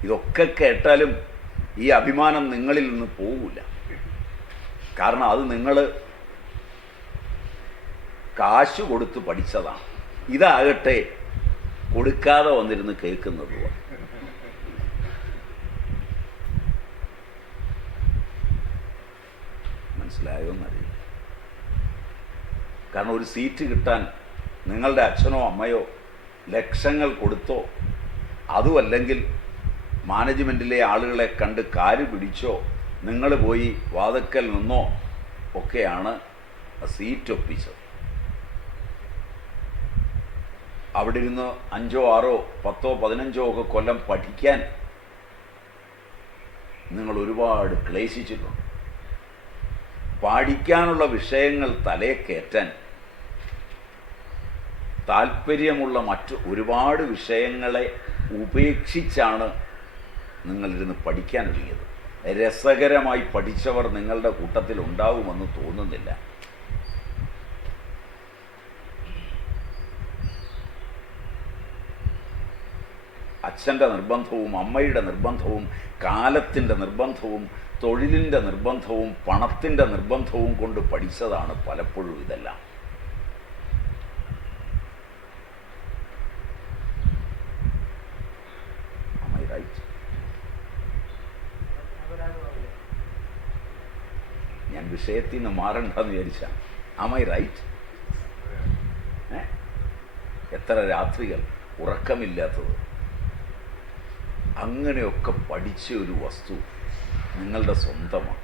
ഇതൊക്കെ കേട്ടാലും ഈ അഭിമാനം നിങ്ങളിൽ നിന്ന് പോകില്ല. കാരണം അത് നിങ്ങൾ കാശ് കൊടുത്ത് പഠിച്ചതാണ്. ഇതാകട്ടെ കൊടുക്കാതെ വന്നിരുന്ന് കേൾക്കുന്നതുമാണ്. മനസ്സിലായോ എന്നറിയില്ല. കാരണം ഒരു സീറ്റ് കിട്ടാൻ നിങ്ങളുടെ അച്ഛനോ അമ്മയോ ലക്ഷങ്ങൾ കൊടുത്തോ, അതുമല്ലെങ്കിൽ മാനേജ്മെൻറ്റിലെ ആളുകളെ കണ്ട് കാല് പിടിച്ചോ നിങ്ങൾ പോയി വാതക്കൽ നിന്നോ ഒക്കെയാണ് സീറ്റ് ഒപ്പിച്ചത്. അവിടെ ഇരുന്ന് 5 or 6 or 10 or 15 ഒക്കെ കൊല്ലം പഠിക്കാൻ നിങ്ങൾ ഒരുപാട് ക്ലേശിച്ചിട്ടുണ്ട്. പഠിക്കാനുള്ള വിഷയങ്ങൾ തലേ കയറ്റാൻ താല്പര്യമുള്ള മറ്റ് ഒരുപാട് വിഷയങ്ങളെ ഉപേക്ഷിച്ചാണ് നിങ്ങളിരുന്ന് പഠിക്കാനൊരുങ്ങിയത്. രസകരമായി പഠിച്ചവർ നിങ്ങളുടെ കൂട്ടത്തിൽ ഉണ്ടാവുമെന്ന് തോന്നുന്നില്ല. അച്ഛൻ്റെ നിർബന്ധവും അമ്മയുടെ നിർബന്ധവും കാലത്തിൻ്റെ നിർബന്ധവും തൊഴിലിൻ്റെ നിർബന്ധവും പണത്തിൻ്റെ നിർബന്ധവും കൊണ്ട് പഠിച്ചതാണ് പലപ്പോഴും ഇതെല്ലാം. ഞാൻ വിഷയത്തിൽ നിന്ന് മാറണ്ടെന്ന് വിചാരിച്ചാൽ ആം ഐ റൈറ്റ്? എത്ര രാത്രികൾ ഉറക്കമില്ലാത്തത്. അങ്ങനെയൊക്കെ പഠിച്ച ഒരു വസ്തു നിങ്ങളുടെ സ്വന്തമാണ്.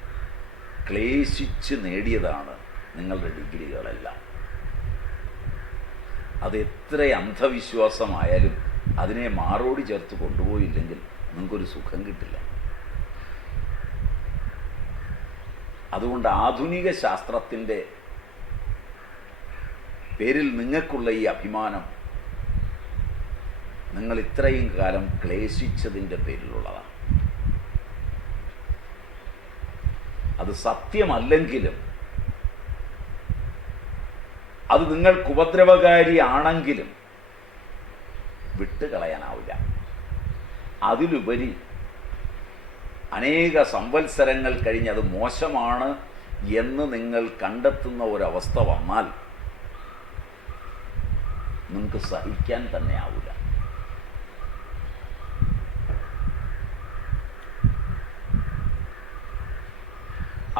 ക്ലേശിച്ച് നേടിയതാണ് നിങ്ങളുടെ ഡിഗ്രികളെല്ലാം. അത് എത്ര അന്ധവിശ്വാസമായാലും അതിനെ മാറോടി ചേർത്ത് കൊണ്ടുപോയില്ലെങ്കിൽ നിങ്ങൾക്കൊരു സുഖം കിട്ടില്ല. അതുകൊണ്ട് ആധുനിക ശാസ്ത്രത്തിൻ്റെ പേരിൽ നിങ്ങൾക്കുള്ള ഈ അഭിമാനം നിങ്ങൾ ഇത്രയും കാലം ക്ലേശിച്ചതിൻ്റെ പേരിലുള്ളതാണ്. അത് സത്യമല്ലെങ്കിലും അത് നിങ്ങൾക്ക് ഉപദ്രവകാരിയാണെങ്കിലും വിട്ടുകളയാനാവില്ല. അതിലുപരി അനേക സംവത്സരങ്ങൾ കഴിഞ്ഞ് അത് മോശമാണ് എന്ന് നിങ്ങൾ കണ്ടെത്തുന്ന ഒരവസ്ഥ വന്നാൽ നിങ്ങൾക്ക് സഹിക്കാൻ തന്നെ ആവില്ല.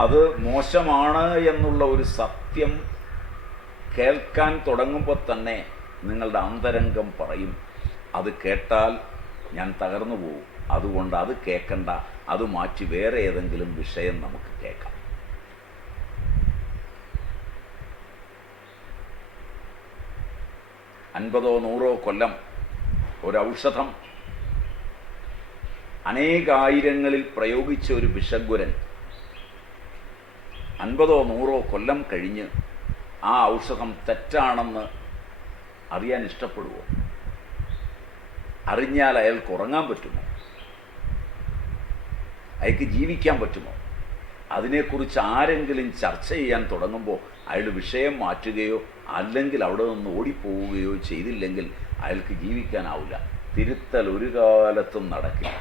അത് മോശമാണ് എന്നുള്ള ഒരു സത്യം കേൾക്കാൻ തുടങ്ങുമ്പോൾ തന്നെ നിങ്ങളുടെ അന്തരംഗം പറയും, അത് കേട്ടാൽ ഞാൻ തകർന്നു പോകും, അതുകൊണ്ട് അത് കേൾക്കണ്ട, അത് മാറ്റി വേറെ ഏതെങ്കിലും വിഷയം നമുക്ക് കേൾക്കാം. അൻപതോ 100 കൊല്ലം ഒരൗഷധം അനേകായിരങ്ങളിൽ പ്രയോഗിച്ച ഒരു പിശഗ്വരൻ 50 or 100 കൊല്ലം കഴിഞ്ഞ് ആ ഔഷധം തെറ്റാണെന്ന് അറിയാൻ ഇഷ്ടപ്പെടുമോ? അറിഞ്ഞാൽ അയാൾക്ക് ഉറങ്ങാൻ പറ്റുമോ? അയാൾക്ക് ജീവിക്കാൻ പറ്റുമോ? അതിനെക്കുറിച്ച് ആരെങ്കിലും ചർച്ച ചെയ്യാൻ തുടങ്ങുമ്പോൾ അയാൾ വിഷയം മാറ്റുകയോ അല്ലെങ്കിൽ അവിടെ നിന്ന് ഓടിപ്പോവുകയോ ചെയ്തില്ലെങ്കിൽ അയാൾക്ക് ജീവിക്കാനാവില്ല. തിരുത്തൽ ഒരു കാലത്തും നടക്കില്ല.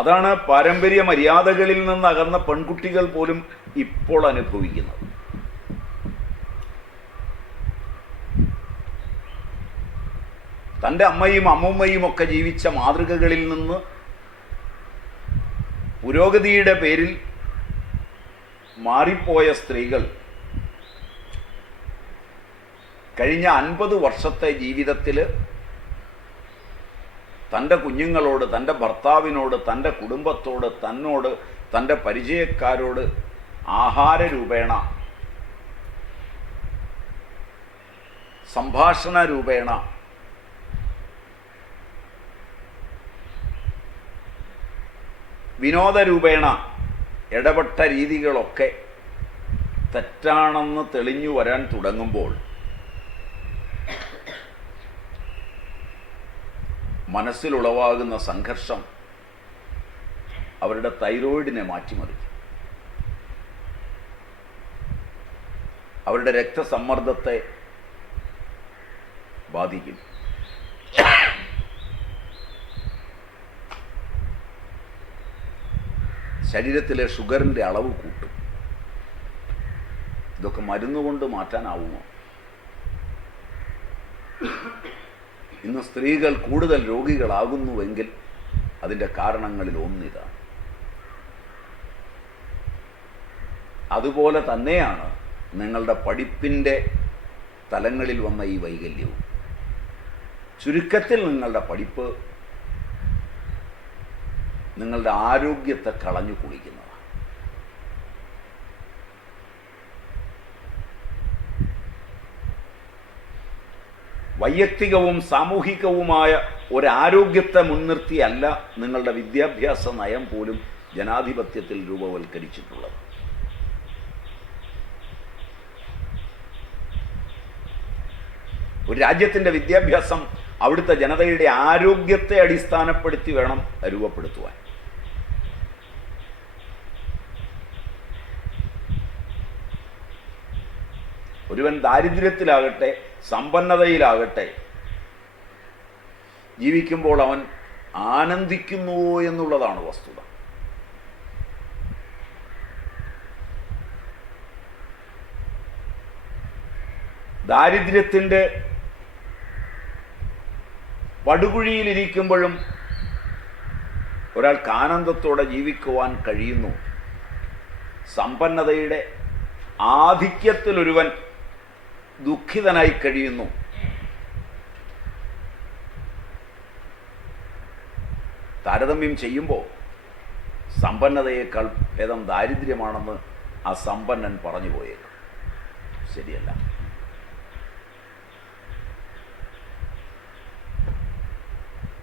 അതാണ് പാരമ്പര്യ മര്യാദകളിൽ നിന്ന് അകന്ന പെൺകുട്ടികൾ പോലും ഇപ്പോൾ അനുഭവിക്കുന്നത്. തൻ്റെ അമ്മയും അമ്മൂമ്മയും ഒക്കെ ജീവിച്ച മാതൃകകളിൽ നിന്ന് പുരോഗതിയുടെ പേരിൽ മാറിപ്പോയ സ്ത്രീകൾ കഴിഞ്ഞ 50 വർഷത്തെ ജീവിതത്തിൽ തൻ്റെ കുഞ്ഞുങ്ങളോട്, തൻ്റെ ഭർത്താവിനോട്, തൻ്റെ കുടുംബത്തോട്, തന്നോട്, തൻ്റെ പരിചയക്കാരോട് ആഹാര രൂപേണ, സംഭാഷണ രൂപേണ, വിനോദ രൂപേണ ഇടപെട്ട രീതികളൊക്കെ തെറ്റാണെന്ന് തെളിഞ്ഞു വരാൻ തുടങ്ങുമ്പോൾ മനസ്സിലുളവാകുന്ന സംഘർഷം അവരുടെ തൈറോയിഡിനെ മാറ്റിമറിക്കും. അവരുടെ രക്തസമ്മർദ്ദത്തെ ബാധിക്കും. ശരീരത്തിലെ ഷുഗറിൻ്റെ അളവ് കൂട്ടും. ഇതൊക്കെ മരുന്നുകൊണ്ട് മാറ്റാനാവുമോ? ഇന്ന് സ്ത്രീകൾ കൂടുതൽ രോഗികളാകുന്നുവെങ്കിൽ അതിൻ്റെ കാരണങ്ങളിൽ ഒന്നിതാണ്. അതുപോലെ തന്നെയാണ് നിങ്ങളുടെ പഠിപ്പിൻ്റെ തലങ്ങളിൽ വന്ന ഈ വൈകല്യവും. ചുരുക്കത്തിൽ നിങ്ങളുടെ പഠിപ്പ് നിങ്ങളുടെ ആരോഗ്യത്തെ കളഞ്ഞു കുളിക്കുന്നതാണ്. വൈയക്തികവും സാമൂഹികവുമായ ഒരാരോഗ്യത്തെ മുൻനിർത്തിയല്ല നിങ്ങളുടെ വിദ്യാഭ്യാസ നയം പോലും ജനാധിപത്യത്തിൽ രൂപവൽക്കരിച്ചിട്ടുള്ളത്. ഒരു രാജ്യത്തിൻ്റെ വിദ്യാഭ്യാസം അവിടുത്തെ ജനതയുടെ ആരോഗ്യത്തെ അടിസ്ഥാനപ്പെടുത്തി വേണം രൂപപ്പെടുത്തുവാൻ. ഒരുവൻ ദാരിദ്ര്യത്തിലാകട്ടെ സമ്പന്നതയിലാകട്ടെ ജീവിക്കുമ്പോൾ അവൻ ആനന്ദിക്കുന്നുവോ എന്നുള്ളതാണ് വസ്തുത. ദാരിദ്ര്യത്തിൻ്റെ പടുകുഴിയിലിരിക്കുമ്പോഴും ഒരാൾക്ക് ആനന്ദത്തോടെ ജീവിക്കുവാൻ കഴിയുന്നു. സമ്പന്നതയുടെ ആധിക്യത്തിലൊരുവൻ ദുഃഖിതനായി കഴിയുന്നു. താരതമ്യം ചെയ്യുമ്പോൾ സമ്പന്നതയേക്കാൾ ഭേദം ദാരിദ്ര്യമാണെന്ന് ആ സമ്പന്നൻ പറഞ്ഞു പോയേക്കും. ശരിയല്ല.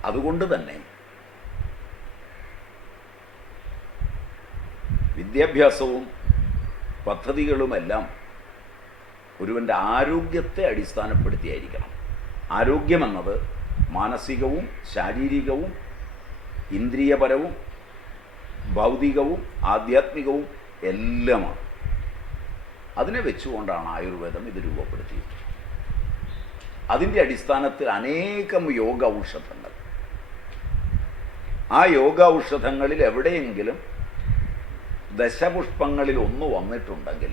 അതുകൊണ്ട് തന്നെ വിദ്യാഭ്യാസവും പദ്ധതികളുമെല്ലാം ഒരുവൻ്റെ ആരോഗ്യത്തെ അടിസ്ഥാനപ്പെടുത്തിയായിരിക്കണം. ആരോഗ്യമെന്നത് മാനസികവും ശാരീരികവും ഇന്ദ്രിയപരവും ഭൗതികവും ആധ്യാത്മികവും എല്ലാമാണ്. അതിനെ വെച്ചുകൊണ്ടാണ് ആയുർവേദം ഇത് രൂപപ്പെടുത്തിയത്. അതിൻ്റെ അടിസ്ഥാനത്തിൽ അനേകം യോഗ ഔഷധങ്ങൾ, ആ യോഗ ഔഷധങ്ങളിൽ എവിടെയെങ്കിലും ദശപുഷ്പങ്ങളിൽ ഒന്ന് വന്നിട്ടുണ്ടെങ്കിൽ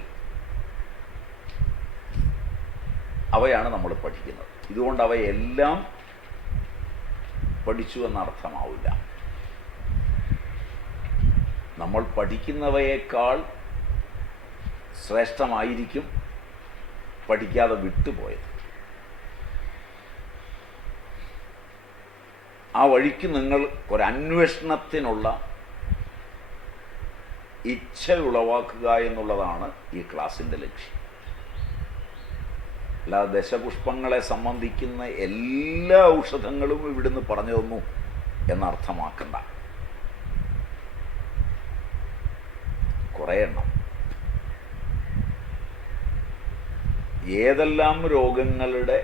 അവയാണ് നമ്മൾ പഠിക്കുന്നത്. ഇതുകൊണ്ട് അവയെല്ലാം പഠിച്ചു എന്നർത്ഥമാവില്ല. നമ്മൾ പഠിക്കുന്നവയേക്കാൾ ശ്രേഷ്ഠമായിരിക്കും പഠിക്കാതെ വിട്ടുപോയത്. ആ വഴിക്ക് നിങ്ങൾ ഒരന്വേഷണത്തിനുള്ള ഇച്ഛ ഉളവാക്കുക എന്നുള്ളതാണ് ഈ ക്ലാസ്സിൻ്റെ ലക്ഷ്യം. അല്ലാതെ ദശപുഷ്പങ്ങളെ സംബന്ധിക്കുന്ന എല്ലാ ഔഷധങ്ങളും ഇവിടുന്ന് പറഞ്ഞു തന്നു എന്നർത്ഥമാക്കണ്ട. കുറേ എണ്ണം. ഏതെല്ലാം രോഗങ്ങളുടെ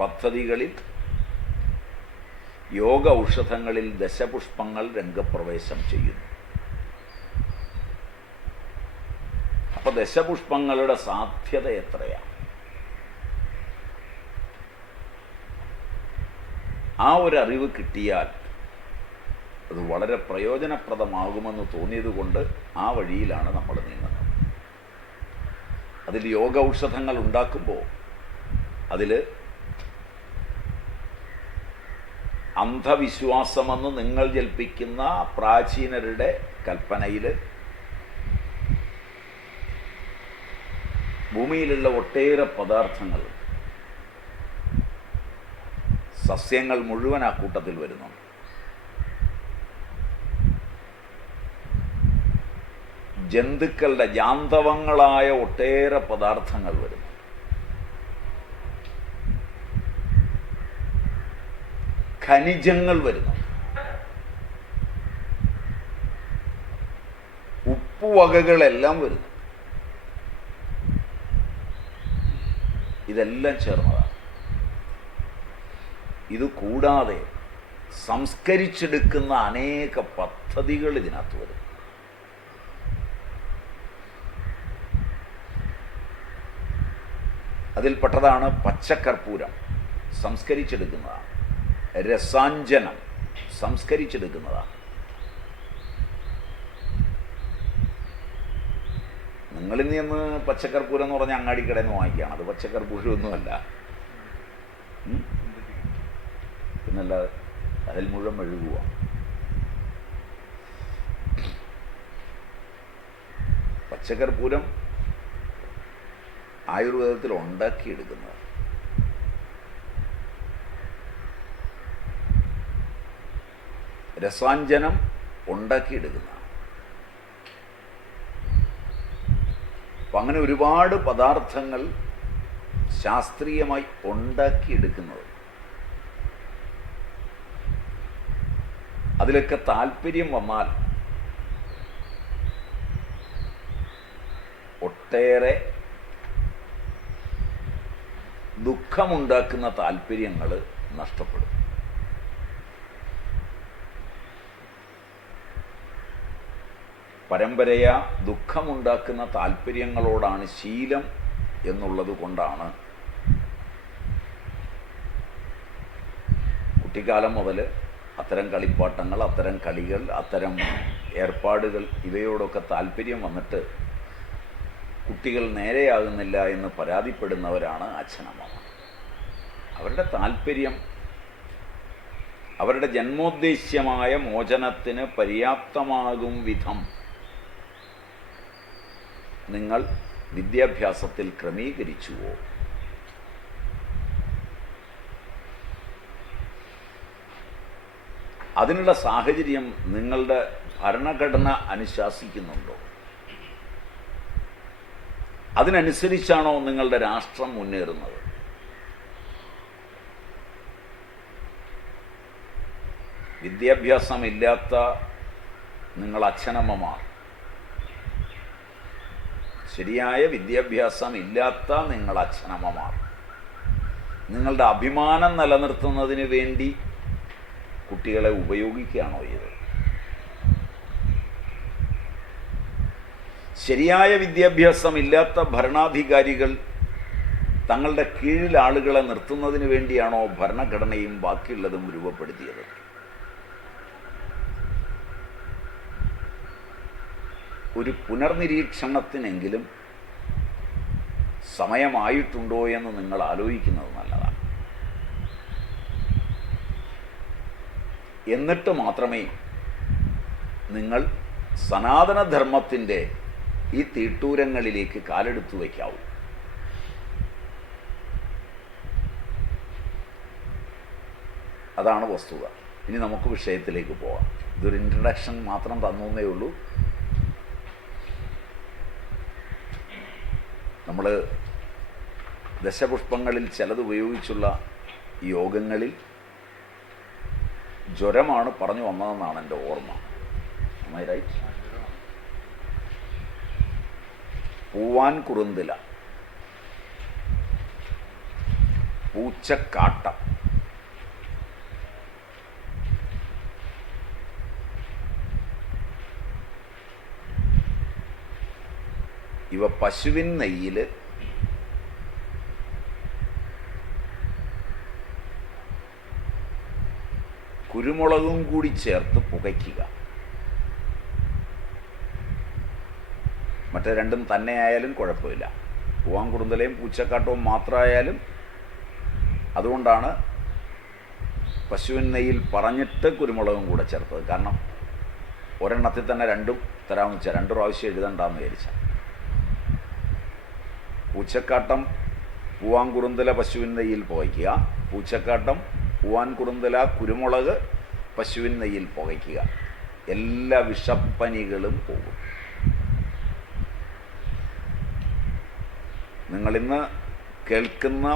പദ്ധതികളിൽ യോഗ ഔഷധങ്ങളിൽ ദശപുഷ്പങ്ങൾ രംഗപ്രവേശം ചെയ്യുന്നു. അപ്പോൾ ദശപുഷ്പങ്ങളുടെ സാധ്യത എത്രയാണ്? ആ ഒരു അറിവ് കിട്ടിയാൽ അത് വളരെ പ്രയോജനപ്രദമാകുമെന്ന് തോന്നിയതുകൊണ്ട് ആ വഴിയിലാണ് നമ്മൾ നീങ്ങുന്നത്. അതിൽ യോഗ ഔഷധങ്ങൾ ഉണ്ടാക്കുമ്പോൾ അതിൽ അന്ധവിശ്വാസമെന്ന് നിങ്ങൾ ജൽപ്പിക്കുന്ന പ്രാചീനരുടെ കൽപ്പനയിൽ ഭൂമിയിലുള്ള ഒട്ടേറെ പദാർത്ഥങ്ങൾ, സസ്യങ്ങൾ മുഴുവൻ ആ കൂട്ടത്തിൽ വരുന്നുണ്ട്. ജന്തുക്കളുടെ ജാന്തവങ്ങളായ ഒട്ടേറെ പദാർത്ഥങ്ങൾ വരുന്നു. ഖനിജങ്ങൾ വരുന്നു. ഉപ്പുവകകളെല്ലാം വരുന്നു. ഇതെല്ലാം ചേർന്നതാണ്. ഇത് കൂടാതെ സംസ്കരിച്ചെടുക്കുന്ന അനേക പദ്ധതികൾ ഇതിനകത്ത് വരും. അതിൽപ്പെട്ടതാണ് പച്ചക്കർപ്പൂരം, സംസ്കരിച്ചെടുക്കുന്നതാണ്. രസാഞ്ജനം, സംസ്കരിച്ചെടുക്കുന്നതാണ്. നിങ്ങളിൽ നിന്ന് പച്ചക്കർപ്പൂരം എന്ന് പറഞ്ഞാൽ അങ്ങാടിക്കടയിൽ നിന്ന് വാങ്ങിക്കുകയാണ്. അത് പച്ചക്കർപ്പൂരമൊന്നുമല്ല. പിന്നല്ല, അതിൽ മുഴുവൻ മെഴുകുക. പച്ചക്കർപ്പൂരം ആയുർവേദത്തിൽ ഉണ്ടാക്കിയെടുക്കുന്നത്. രസാഞ്ജനം ഉണ്ടാക്കിയെടുക്കുന്നതാണ്. അപ്പം അങ്ങനെ ഒരുപാട് പദാർത്ഥങ്ങൾ ശാസ്ത്രീയമായി ഉണ്ടാക്കിയെടുക്കുന്നത്. അതിലൊക്കെ താല്പര്യം വന്നാൽ ഒട്ടേറെ ദുഃഖമുണ്ടാക്കുന്ന താല്പര്യങ്ങൾ നഷ്ടപ്പെടും. പരമ്പരയാ ദുഃഖമുണ്ടാക്കുന്ന താല്പര്യങ്ങളോടാണ് ശീലം എന്നുള്ളത് കൊണ്ടാണ് കുട്ടിക്കാലം മുതൽ അത്തരം കളിപ്പാട്ടങ്ങൾ, അത്തരം കളികൾ, അത്തരം ഏർപ്പാടുകൾ ഇവയോടൊക്കെ താല്പര്യം വന്നിട്ട് കുട്ടികൾ നേരെയാകുന്നില്ല എന്ന് പരാതിപ്പെടുന്നവരാണ് അച്ഛനമ്മമാർ. അവരുടെ താല്പര്യം അവരുടെ ജന്മോദ്ദേശ്യമായ മോചനത്തിന് പര്യാപ്തമാകും വിധം നിങ്ങൾ വിദ്യാഭ്യാസത്തിൽ ക്രമീകരിച്ചുവോ? അതിനുള്ള സാഹചര്യം നിങ്ങളുടെ ഭരണഘടന അനുശാസിക്കുന്നുണ്ടോ? അതിനനുസരിച്ചാണോ നിങ്ങളുടെ രാഷ്ട്രം മുന്നേറുന്നത്? വിദ്യാഭ്യാസമില്ലാത്ത നിങ്ങൾ അച്ഛനമ്മമാർ, ശരിയായ വിദ്യാഭ്യാസം ഇല്ലാത്ത നിങ്ങൾ അച്ഛനമ്മമാർ, നിങ്ങളുടെ അഭിമാനം നിലനിർത്തുന്നതിന് വേണ്ടി കുട്ടികളെ ഉപയോഗിക്കുകയാണോ ഇത്? ശരിയായ വിദ്യാഭ്യാസം ഇല്ലാത്ത ഭരണാധികാരികൾ തങ്ങളുടെ കീഴിൽ ആളുകളെ നിർത്തുന്നതിന് വേണ്ടിയാണോ ഭരണഘടനയും ബാക്കിയുള്ളതും രൂപപ്പെടുത്തിയത്? ഒരു പുനർനിരീക്ഷണത്തിനെങ്കിലും സമയമായിട്ടുണ്ടോ എന്ന് നിങ്ങൾ ആലോചിക്കുന്നത് നല്ലതാണ്. എന്നിട്ട് മാത്രമേ നിങ്ങൾ സനാതനധർമ്മത്തിൻ്റെ ഈ തീട്ടൂരങ്ങളിലേക്ക് കാലെടുത്തു വയ്ക്കാവൂ. അതാണ് വസ്തുത. ഇനി നമുക്ക് വിഷയത്തിലേക്ക് പോകാം. ഇതൊരു ഇൻട്രഡക്ഷൻ മാത്രം തന്നേ ഉള്ളൂ. നമ്മൾ ദശപുഷ്പങ്ങളിൽ ചിലത് ഉപയോഗിച്ചുള്ള യോഗങ്ങളിൽ ജ്വരമാണ് പറഞ്ഞു വന്നതെന്നാണ് എൻ്റെ ഓർമ്മ. റൈറ്റ്? പൂവാൻ കുറുന്തില, പൂച്ചക്കാട്ടം, ഇവ പശുവിൻ നെയ്യിൽ കുരുമുളകും കൂടി ചേർത്ത് പുകയ്ക്കുക. മറ്റേ രണ്ടും തന്നെ ആയാലും കുഴപ്പമില്ല. പൂവാങ്കുറുന്തലയും പൂച്ചക്കാട്ടവും മാത്രമായാലും, അതുകൊണ്ടാണ് പശുവിൻ നെയ്യിൽ പറഞ്ഞിട്ട് കുരുമുളകും കൂടെ ചേർത്തത്. കാരണം ഒരെണ്ണത്തിൽ തന്നെ രണ്ടും തരാമെന്ന് വെച്ചാൽ 2 പ്രാവശ്യം എഴുതണ്ടെന്ന് വിചാരിച്ച. പൂച്ചക്കാട്ടം പൂവാങ്കുറുന്തല പശുവിൻ നെയ്യിൽ പുകയ്ക്കുക, പൂച്ചക്കാട്ടം പൂവാൻകുറുന്തല കുരുമുളക് പശുവിൻ നെയ്യിൽ പുകയ്ക്കുക. എല്ലാ വിഷപ്പനികളും പോകും. നിങ്ങളിന്ന് കേൾക്കുന്ന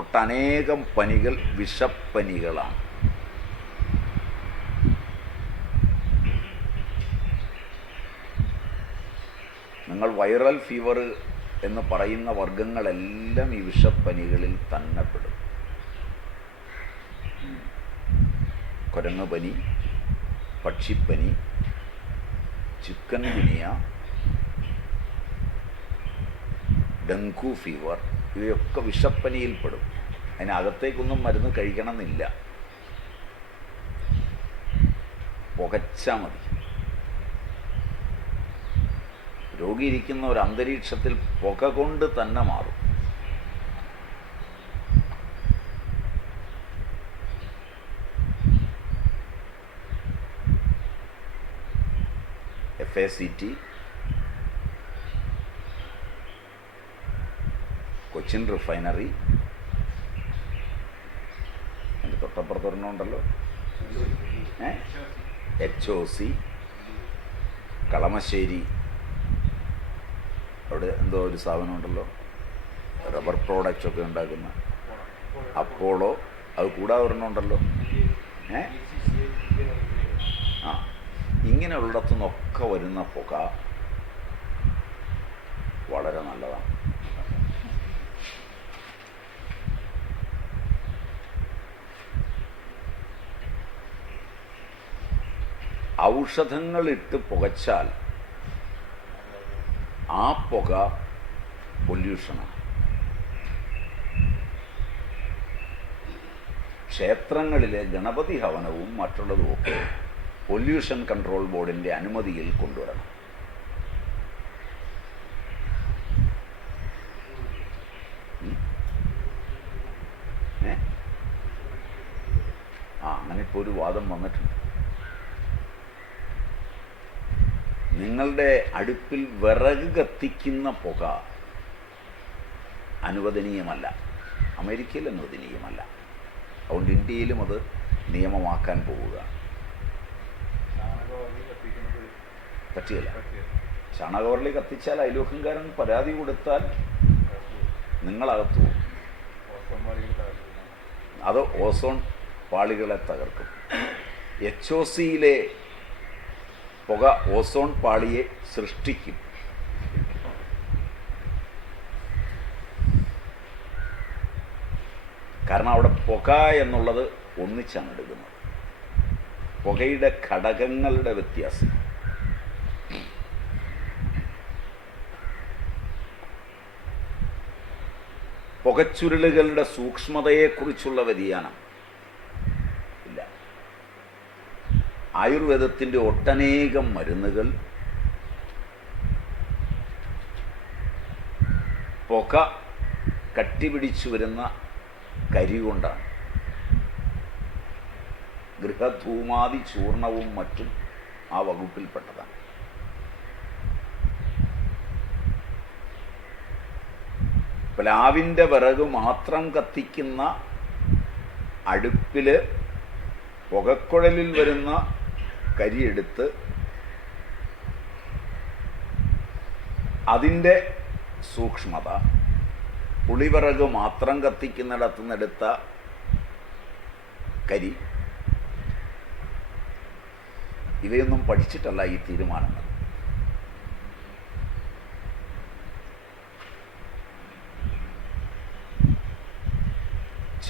ഒട്ടനേകം പനികൾ വിഷപ്പനികളാണ്. നിങ്ങൾ വൈറൽ ഫീവർ എന്ന് പറയുന്ന വർഗങ്ങളെല്ലാം ഈ വിഷപ്പനികളിൽ തന്നെ പെടും. കുരങ്ങ് പനി, പക്ഷിപ്പനി, ചിക്കൻ ഗുനിയ, ഡെങ്കു ഫീവർ, ഇവയൊക്കെ വിഷപ്പനിയിൽപ്പെടും. അതിനകത്തേക്കൊന്നും മരുന്ന് കഴിക്കണമെന്നില്ല, പുകച്ചാൽ മതി. രോഗി ഇരിക്കുന്ന ഒരു അന്തരീക്ഷത്തിൽ പുക കൊണ്ട് തന്നെ മാറും. FACT, കൊച്ചിൻ റിഫൈനറി, അതിൻ്റെ തൊട്ടപ്പുറത്തൊരെണ്ണമുണ്ടല്ലോ, HOC, കളമശ്ശേരി അവിടെ എന്തോ ഒരു സ്ഥാപനമുണ്ടല്ലോ, റബ്ബർ പ്രോഡക്റ്റ്സ് ഒക്കെ ഉണ്ടാക്കുന്ന അപ്പോളോ, അത് കൂടാതെ ഒരെണ്ണമുണ്ടല്ലോ. ആ, ഇങ്ങനെയുള്ളിടത്തു നിന്നൊക്കെ വരുന്ന പുക വളരെ നല്ലതാണ്. ഔഷധങ്ങളിട്ട് പുകച്ചാൽ ആ പുക പൊല്യൂഷനാണ്. ക്ഷേത്രങ്ങളിലെ ഗണപതി ഹവനവും മറ്റുള്ളതുമൊക്കെ പൊല്യൂഷൻ കൺട്രോൾ ബോർഡിൻ്റെ അനുമതിയിൽ കൊണ്ടുവരണം. അങ്ങനെ ഇപ്പോൾ ഒരു വാദം വന്നിട്ടുണ്ട്. നിങ്ങളുടെ അടുപ്പിൽ വിറക് കത്തിക്കുന്ന പുക അനുവദനീയമല്ല, അമേരിക്കയിൽ അനുവദനീയമല്ല. അതുകൊണ്ട് ഇന്ത്യയിലും അത് നിയമമാക്കാൻ പോവുക. പറ്റില്ല. ചാണകവറളി കത്തിച്ചാൽ അയൽവക്കംകാരൻ പരാതി കൊടുത്താൽ നിങ്ങളകത്തു പോകും. അത് ഓസോൺ പാളികളെ തകർക്കും. HOCയിലെ പുക ഓസോൺ പാളിയെ സൃഷ്ടിക്കും. കാരണം അവിടെ പുക എന്നുള്ളത് ഒന്നിച്ചാണ് എടുക്കുന്നത്. പുകയുടെ ഘടകങ്ങളുടെ വ്യത്യാസം. പുകച്ചുരുളുകളുടെ സൂക്ഷ്മതയെക്കുറിച്ചുള്ള വ്യതിയാനം ഇല്ല. ആയുർവേദത്തിൻ്റെ ഒട്ടനേകം മരുന്നുകൾ പുക കട്ടിപിടിച്ചു വരുന്ന കരി കൊണ്ടാണ്. ഗൃഹധൂമാതി ചൂർണവും മറ്റും ആ വകുപ്പിൽപ്പെട്ടതാണ്. പ്ലാവിൻ്റെ വിറക് മാത്രം കത്തിക്കുന്ന അടുപ്പിൽ പുകക്കുഴലിൽ വരുന്ന കരിയെടുത്ത് അതിൻ്റെ സൂക്ഷ്മത, പുളിവിറക് മാത്രം കത്തിക്കുന്നിടത്തു നിന്നെടുത്ത കരി, ഇവയൊന്നും പഠിച്ചിട്ടല്ല ഈ തീരുമാനങ്ങൾ.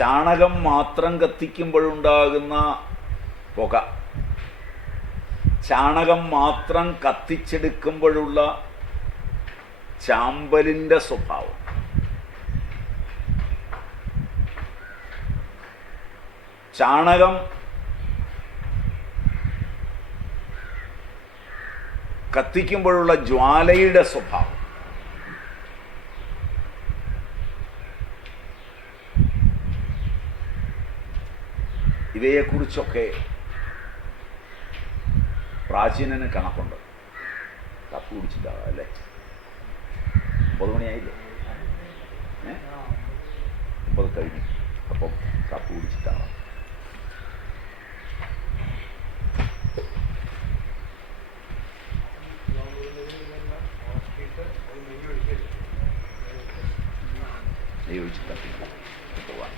ചാണകം മാത്രം കത്തിക്കുമ്പോഴുണ്ടാകുന്ന പുക, ചാണകം മാത്രം കത്തിച്ചെടുക്കുമ്പോഴുള്ള ചാമ്പലിൻ്റെ സ്വഭാവം, ചാണകം കത്തിക്കുമ്പോഴുള്ള ജ്വാലയുടെ സ്വഭാവം, ഇവയെക്കുറിച്ചൊക്കെ പ്രാചീനന് കണക്കുണ്ട്. കാപ്പി കുടിച്ചിട്ടാകാം അല്ലേ? 9 മണിയായില്ലേ? 9 കഴിഞ്ഞു. അപ്പം കാപ്പി കുടിച്ചിട്ടാകാം. നെയ്യ് ഒഴിച്ചിട്ടാ പോവാം.